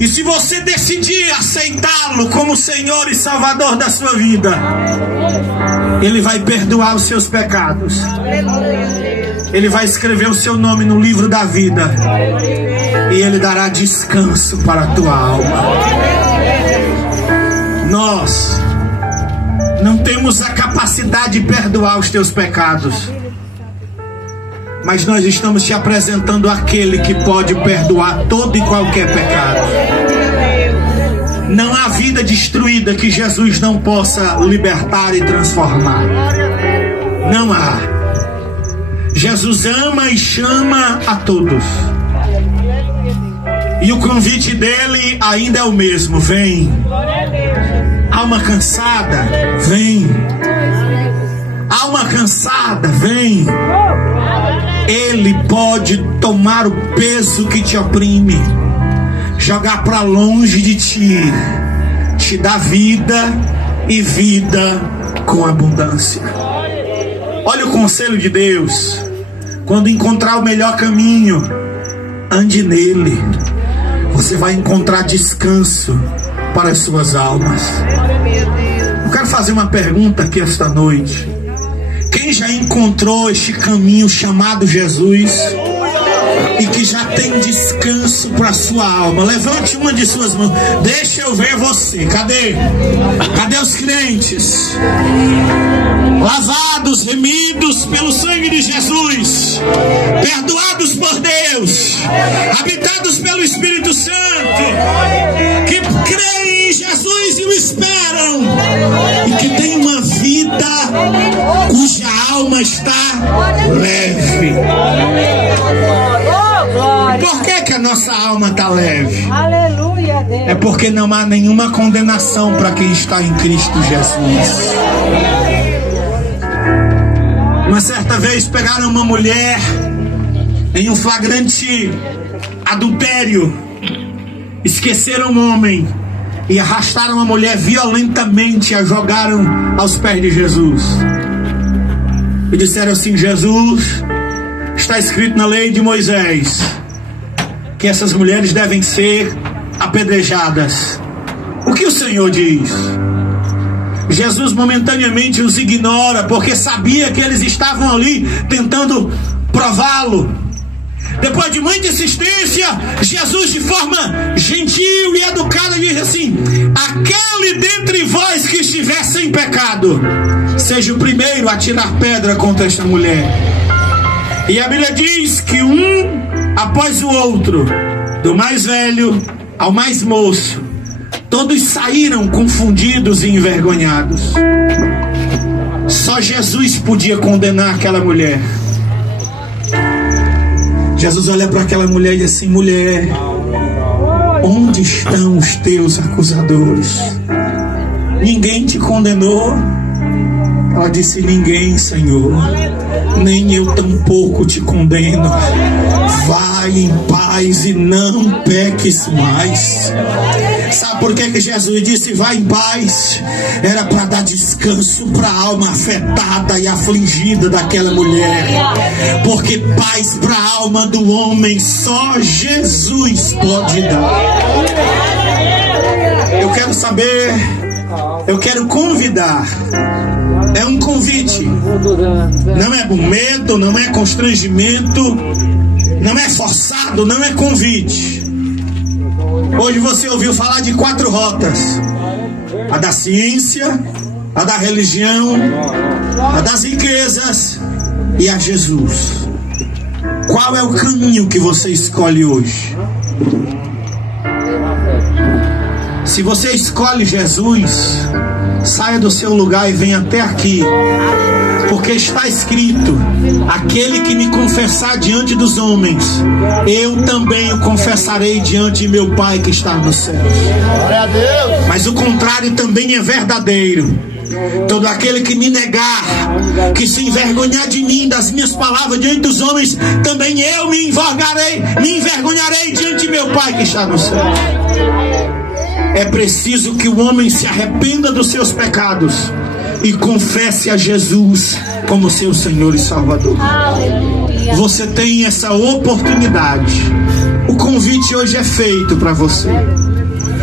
E se você decidir aceitá-lo como Senhor e Salvador da sua vida, Ele vai perdoar os seus pecados. Ele vai escrever o seu nome no livro da vida. E Ele dará descanso para a tua alma. Nós não temos a capacidade de perdoar os teus pecados, mas nós estamos te apresentando aquele que pode perdoar todo e qualquer pecado. Não há vida destruída que Jesus não possa libertar e transformar. Não há. Jesus ama e chama a todos. E o convite dele ainda é o mesmo: vem. Alma cansada, vem. Alma cansada, vem. Ele pode tomar o peso que te oprime, jogar para longe de ti, te dar vida e vida com abundância. Olha o conselho de Deus: quando encontrar o melhor caminho, ande nele. Você vai encontrar descanso para as suas almas. Eu quero fazer uma pergunta aqui esta noite. Quem já encontrou este caminho chamado Jesus e que já tem descanso para a sua alma? Levante uma de suas mãos. Deixa eu ver você. Cadê? Cadê os crentes? Lavados, remidos pelo sangue de Jesus, perdoados por Deus, habitados pelo Espírito Santo, que creem em Jesus e o esperam, e que têm uma vida cuja alma está leve. Por que a nossa alma está leve? É porque não há nenhuma condenação para quem está em Cristo Jesus. Uma certa vez pegaram uma mulher em um flagrante adultério, esqueceram um homem e arrastaram a mulher violentamente, a jogaram aos pés de Jesus e disseram assim: Jesus, está escrito na lei de Moisés que essas mulheres devem ser apedrejadas. O que o Senhor diz? Jesus momentaneamente os ignora, porque sabia que eles estavam ali tentando prová-lo. Depois de muita insistência, Jesus, de forma gentil e educada, diz assim: aquele dentre vós que estiver sem pecado, seja o primeiro a tirar pedra contra esta mulher. E a Bíblia diz que um após o outro, do mais velho ao mais moço, todos saíram confundidos e envergonhados. Só Jesus podia condenar aquela mulher. Jesus olha para aquela mulher e diz assim: mulher, onde estão os teus acusadores? Ninguém te condenou? Ela disse: ninguém, Senhor, nem eu tampouco te condeno. Vai em paz e não peques mais. Sabe por que Jesus disse vai em paz? Era para dar descanso para a alma afetada e afligida daquela mulher. Porque paz para a alma do homem só Jesus pode dar. Eu quero saber, eu quero convidar. É um convite. Não é medo, não é constrangimento, não é forçado, não é convite. Hoje você ouviu falar de 4 rotas: a da ciência, a da religião, a das riquezas e a Jesus. Qual é o caminho que você escolhe hoje? Se você escolhe Jesus, saia do seu lugar e venha até aqui, porque está escrito: aquele que me confessar diante dos homens, eu também o confessarei diante de meu Pai que está no céu. Mas o contrário também é verdadeiro. Todo aquele que me negar, que se envergonhar de mim, das minhas palavras diante dos homens, também eu me envergonharei diante de meu Pai que está no céu. É preciso que o homem se arrependa dos seus pecados e confesse a Jesus como seu Senhor e Salvador. Você tem essa oportunidade. O convite hoje é feito para você.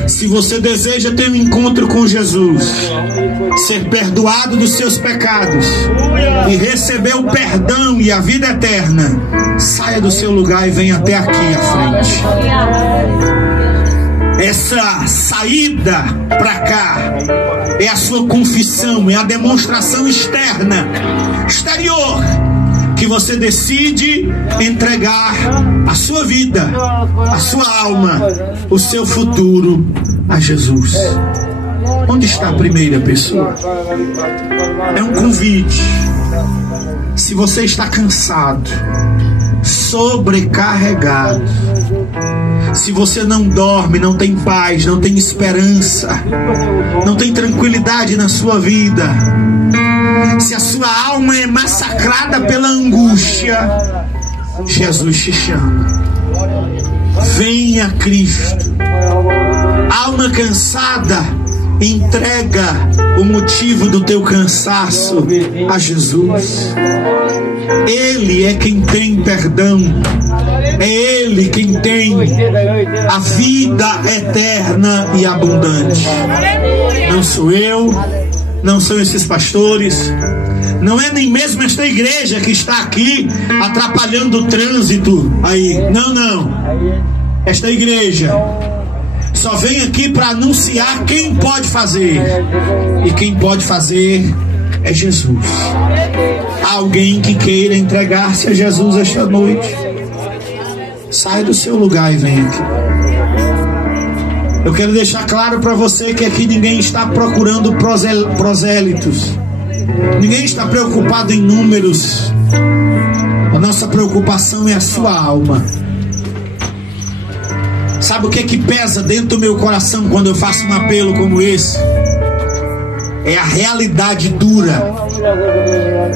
Se você deseja ter um encontro com Jesus, ser perdoado dos seus pecados e receber o perdão e a vida eterna, saia do seu lugar e venha até aqui à frente. Essa saída para cá é a sua confissão, é a demonstração exterior, que você decide entregar a sua vida, a sua alma, o seu futuro a Jesus. Onde está a primeira pessoa? É um convite. Se você está cansado, sobrecarregado, se você não dorme, não tem paz, não tem esperança, não tem tranquilidade na sua vida, se a sua alma é massacrada pela angústia, Jesus te chama. Venha a Cristo. Alma cansada, entrega o motivo do teu cansaço a Jesus. Ele é quem tem perdão. É Ele quem tem a vida eterna e abundante. Não sou eu, não são esses pastores, não é nem mesmo esta igreja que está aqui atrapalhando o trânsito aí. Não. Esta igreja só vem aqui para anunciar quem pode fazer. E quem pode fazer é Jesus. Alguém que queira entregar-se a Jesus esta noite, sai do seu lugar e vem aqui. Eu quero deixar claro para você que aqui ninguém está procurando prosélitos. Ninguém está preocupado em números. A nossa preocupação é a sua alma. Sabe o que é que pesa dentro do meu coração quando eu faço um apelo como esse? É a realidade dura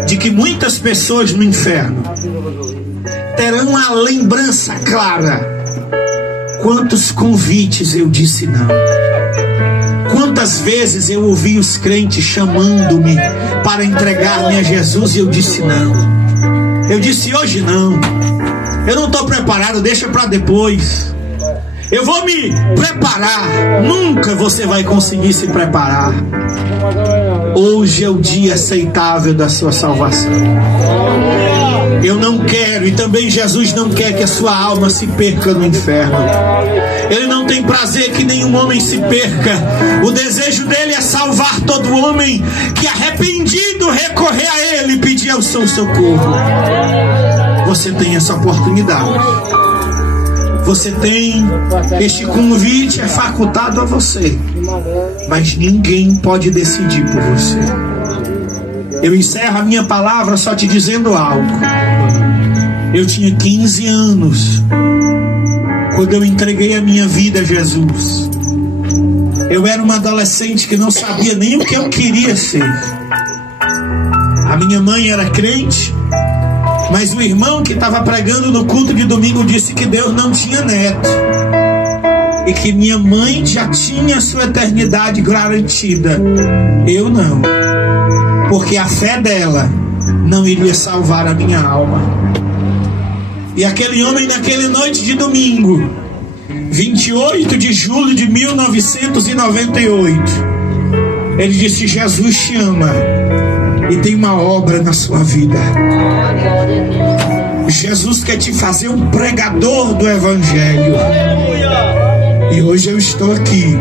de que muitas pessoas no inferno terão a lembrança clara. Quantos convites eu disse não? Quantas vezes eu ouvi os crentes chamando-me para entregar-me a Jesus e eu disse não. Eu disse hoje não. Eu não estou preparado, deixa para depois. Eu vou me preparar. Nunca você vai conseguir se preparar. Hoje é o dia aceitável da sua salvação. Eu não quero, e também Jesus não quer que a sua alma se perca no inferno. Ele não tem prazer que nenhum homem se perca. O desejo dele é salvar todo homem que, arrependido, recorrer a ele e pedir ao seu socorro. Você tem essa oportunidade. Você tem este convite, é facultado a você, mas ninguém pode decidir por você. Eu encerro a minha palavra só te dizendo algo. Eu tinha 15 anos quando eu entreguei a minha vida a Jesus. Eu era uma adolescente que não sabia nem o que eu queria ser. A minha mãe era crente, mas o irmão que estava pregando no culto de domingo disse que Deus não tinha neto e que minha mãe já tinha sua eternidade garantida. Eu não, porque a fé dela não iria salvar a minha alma. E aquele homem, naquela noite de domingo, 28 de julho de 1998, ele disse: Jesus te ama e tem uma obra na sua vida. Jesus quer te fazer um pregador do Evangelho. E hoje eu estou aqui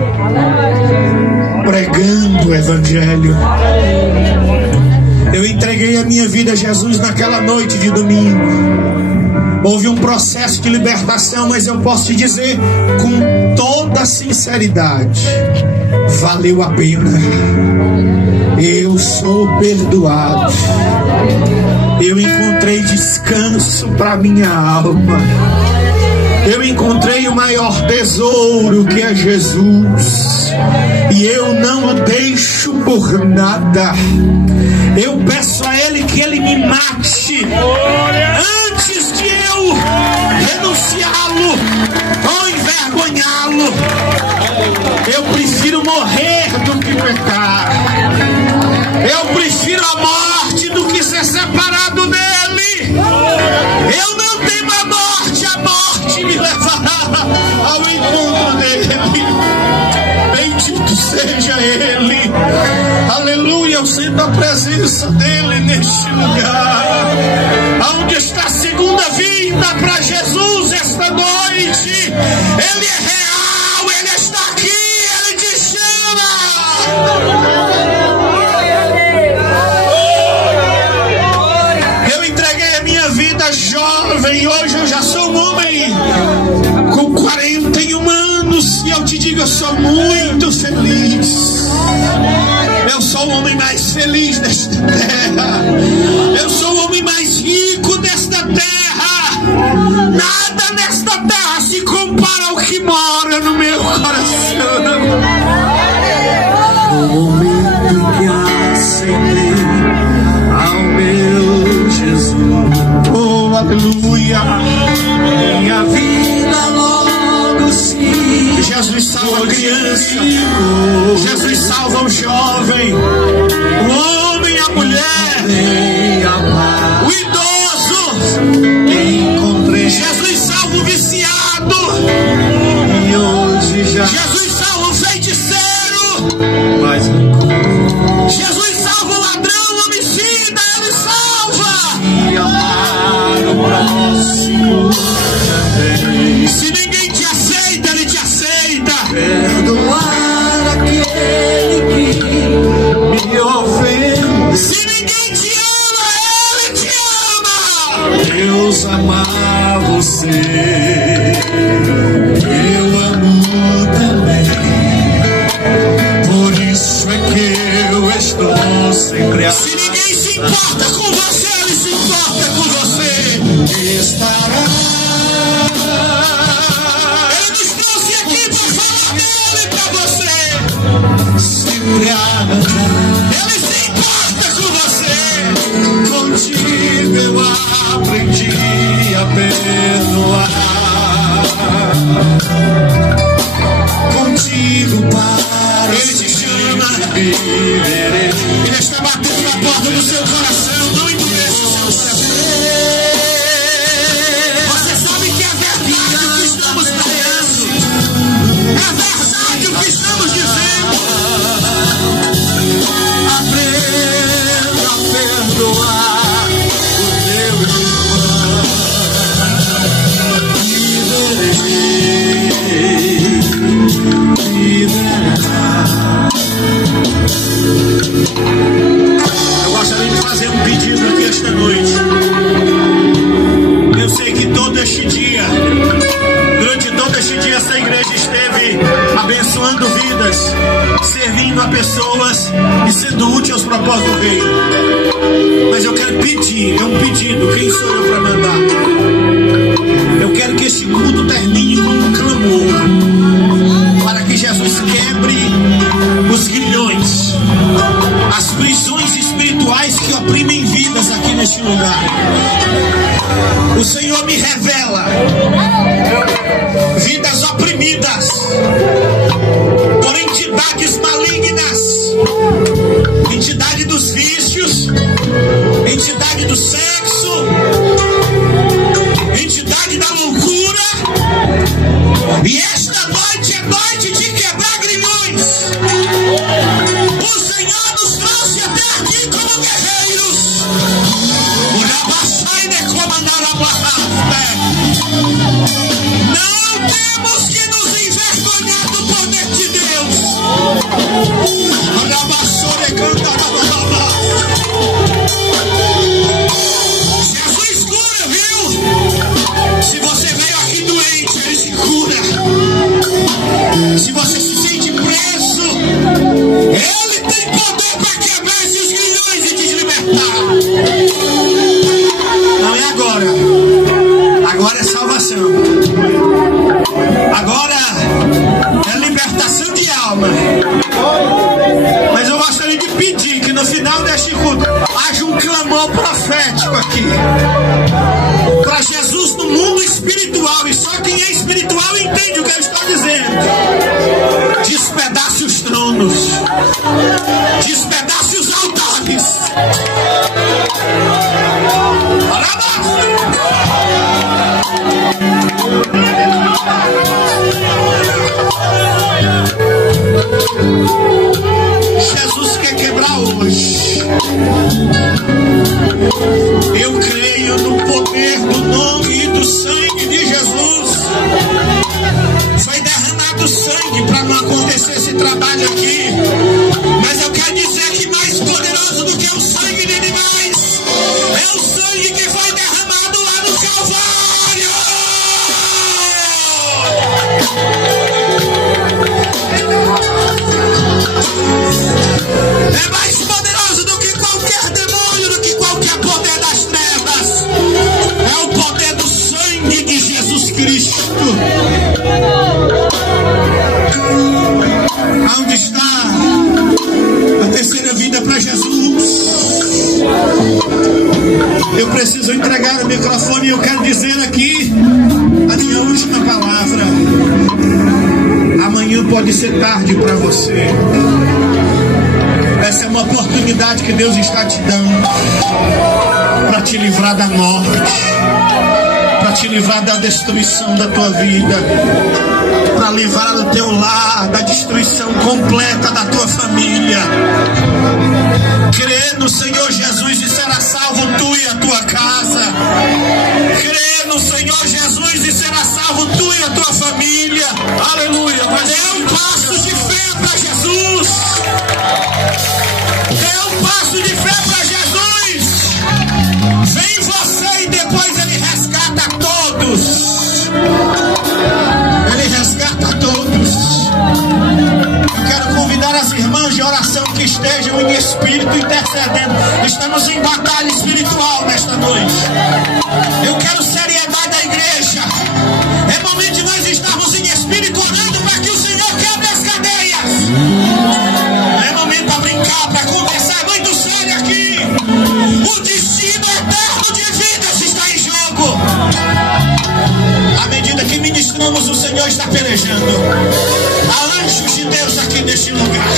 pregando o Evangelho. Eu entreguei a minha vida a Jesus naquela noite de domingo. Houve um processo de libertação, mas eu posso te dizer com toda sinceridade, valeu a pena. Eu sou perdoado. Eu encontrei descanso para minha alma. Eu encontrei o maior tesouro, que é Jesus, e eu não o deixo por nada. Eu peço a Ele que Ele me mate antes de eu renunciá-lo ou envergonhá-lo. Eu prefiro morrer do que pecar. Eu prefiro a morte do que ser separado dele. Eu não temo a morte me levará ao encontro dele. Bendito seja ele. Aleluia, eu sinto a presença dele neste lugar. Aonde está a segunda vinda para Jesus esta noite? Ele é real, ele está aqui, ele te chama. Eu entreguei a minha vida jovem, hoje eu já sou um homem com 41 anos e eu te digo, eu sou muito feliz. Eu sou o homem mais feliz desta terra. Eu sou o homem mais rico desta terra. Nada nesta terra se compara ao que mora no meu coração. No momento em que aceitei ao meu Jesus, oh aleluia, minha vida logo se. Jesus salva a criança, Jesus salva o jovem, o homem, a mulher, o idoso. Encontrei. Jesus salva o viciado, e hoje já. Jesus salva o feiticeiro, mas Jesus salva o ladrão, o homicida, ele salva. E amar o próximo também. Se ninguém te aceita, ele te aceita. Perdoar aquele que me ofende. Se ninguém te ama, ele te ama. Deus amar você, eu amo também. Por isso é que eu estou sempre assim. Se ninguém se importa com você, ele se importa com você. Estará. Ele nos trouxe aqui para falar dele para você. Sempre ele se importa com você. Contigo eu aprendi a perdoar. Contigo para ele te chama. Ele está batendo na porta do seu coração. Não endureça o seu coração. Você sabe que é verdade o que estamos pregando. É verdade o que estamos dizendo. Aprenda a perdoar o teu irmão. Eu gostaria de fazer um pedido aqui esta noite. Eu sei que todo este dia, durante todo este dia, essa igreja esteve abençoando vidas, servindo a pessoas e sendo útil aos propósitos do reino. Mas eu quero pedir, é um pedido, quem sou eu para mandar? Eu quero que este culto termine com um clamor, para que Jesus quebre os grilhões, as prisões espirituais que oprimem vidas aqui neste lugar. O Senhor me revela vidas oprimidas por entidades malignas, entidade dos vícios, entidade do sexo, entidade da loucura. E esta noite é noite de quebrar grilhões. O Senhor nos trouxe até aqui como guerreiros. Não temos que nos envergonhar do poder de Deus. Mas eu gostaria de pedir que no final deste culto haja um clamor profético aqui para Jesus no mundo espiritual. E só quem é espiritual entende o que eu estou dizendo. Despedace os tronos, despedace os altares. Jesus quer quebrar hoje. Eu creio no poder do nome e do sangue de Jesus. Foi derramado sangue para não acontecer esse trabalho aqui. Mas eu quero dizer que mais poderoso do que o sangue de animais é o sangue que foi derramado lá no Calvário. É mais poderoso do que qualquer demônio, do que qualquer poder das trevas. É o poder do sangue de Jesus Cristo. Onde está a terceira vida para Jesus? Eu preciso entregar o microfone e eu quero dizer aqui a minha última palavra. Amanhã pode ser tarde para você. Essa é uma oportunidade que Deus está te dando para te livrar da morte, para te livrar da destruição da tua vida, para livrar do teu lar da destruição completa da tua família. Crê no Senhor Jesus e será salvo tu e a tua casa. Crê no Senhor Jesus e será salvo tu e a tua família. Aleluia. Dê um passo de fé para Jesus. Dê um passo de fé para Jesus. Vem você e depois Ele resgata todos. Ele resgata todos. Eu quero convidar as irmãs de oração que estejam em espírito intercedendo. Estamos em batalha espiritual nesta noite. Eu quero seriedade da igreja. É momento de nós estarmos em espírito orando para que o Senhor quebre as cadeias. É momento para brincar, para conversar. É muito sério aqui. O destino eterno de vidas está em jogo. À medida que ministramos, o Senhor está pelejando. Há anjos de Deus aqui neste lugar.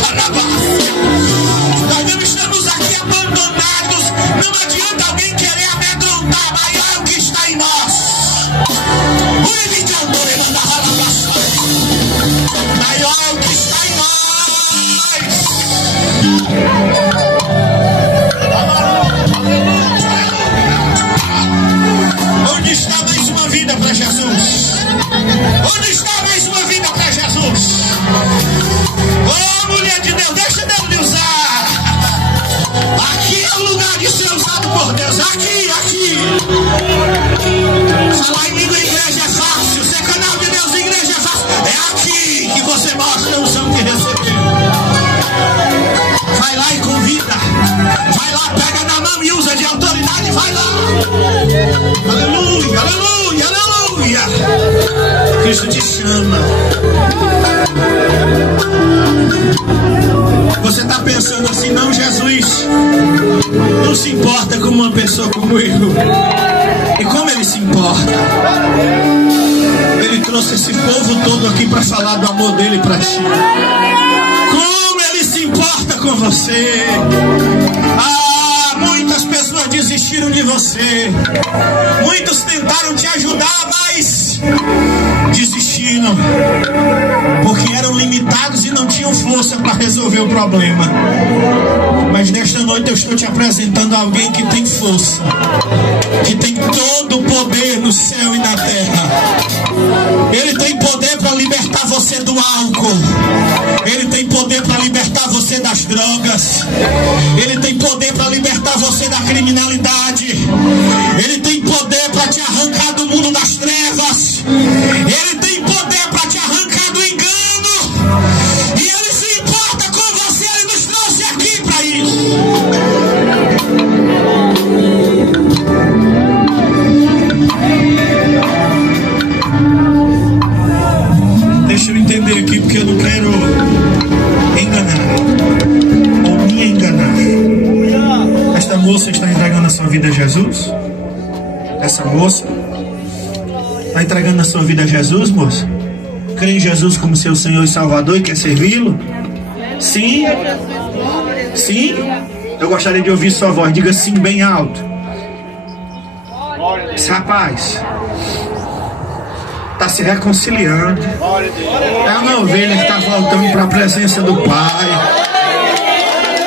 Nós não estamos aqui abandonados. Não adianta alguém querer amedrontar. Maior é o que está em nós. Maior é o que está em nós. Onde está mais uma vida para Jesus? Onde está mais uma vida para Jesus? Oh, mulher de Deus, deixa Deus lhe usar. Aqui é o lugar de ser usado por Deus. Aqui. Falar em língua, igreja é fácil. Ser canal de Deus, igreja é fácil. É aqui que você mostra a unção que recebeu. Vai lá e convida. Vai lá, pega na mão e usa de autoridade. Vai lá. Aleluia, aleluia, aleluia. Cristo te chama. Você está pensando assim, não, Jesus não se importa com uma pessoa como eu. E como Ele se importa? Ele trouxe esse povo todo aqui para falar do amor dele para ti. Como Ele se importa com você. Muitas pessoas desistiram de você. Muitos tentaram te ajudar, mas desistiram porque eram limitados e não tinham força para resolver o problema. Mas nesta noite eu estou te apresentando alguém que tem força, que tem todo o poder no céu e na terra. Ele tem poder para libertar você do álcool. Ele tem poder para libertar você das drogas. Ele tem poder para libertar você da criminalidade. Ele tem poder para te arrancar do mundo das trevas. Ele tem poder para te arrancar do engano. E Ele se importa com você. Ele nos trouxe aqui para isso. Deixa eu entender aqui, porque eu não quero moça está entregando a sua vida a Jesus? Essa moça está entregando a sua vida a Jesus, moça? Crê em Jesus como seu Senhor e Salvador e quer servi-lo? Sim? Sim? Eu gostaria de ouvir sua voz. Diga sim bem alto. Esse rapaz está se reconciliando. É uma ovelha que está voltando para a presença do Pai.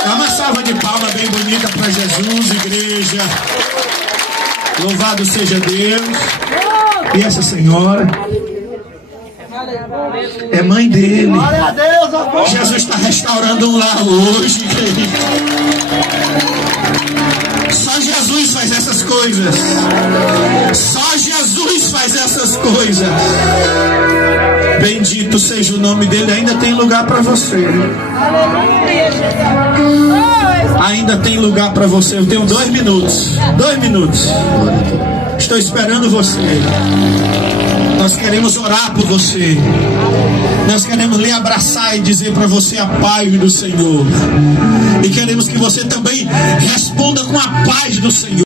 Dá uma salva de palmas bem bonita para Jesus, igreja. Louvado seja Deus. E essa senhora é mãe dele. Jesus está restaurando um lar hoje, querido. Só Jesus faz essas coisas. Só Jesus faz essas coisas. Bendito seja o nome dele. Ainda tem lugar para você. Ainda tem lugar para você. Eu tenho 2 minutos. 2 minutos. Estou esperando você. Nós queremos orar por você. Nós queremos lhe abraçar e dizer para você a paz do Senhor. E queremos que você também responda com a paz do Senhor.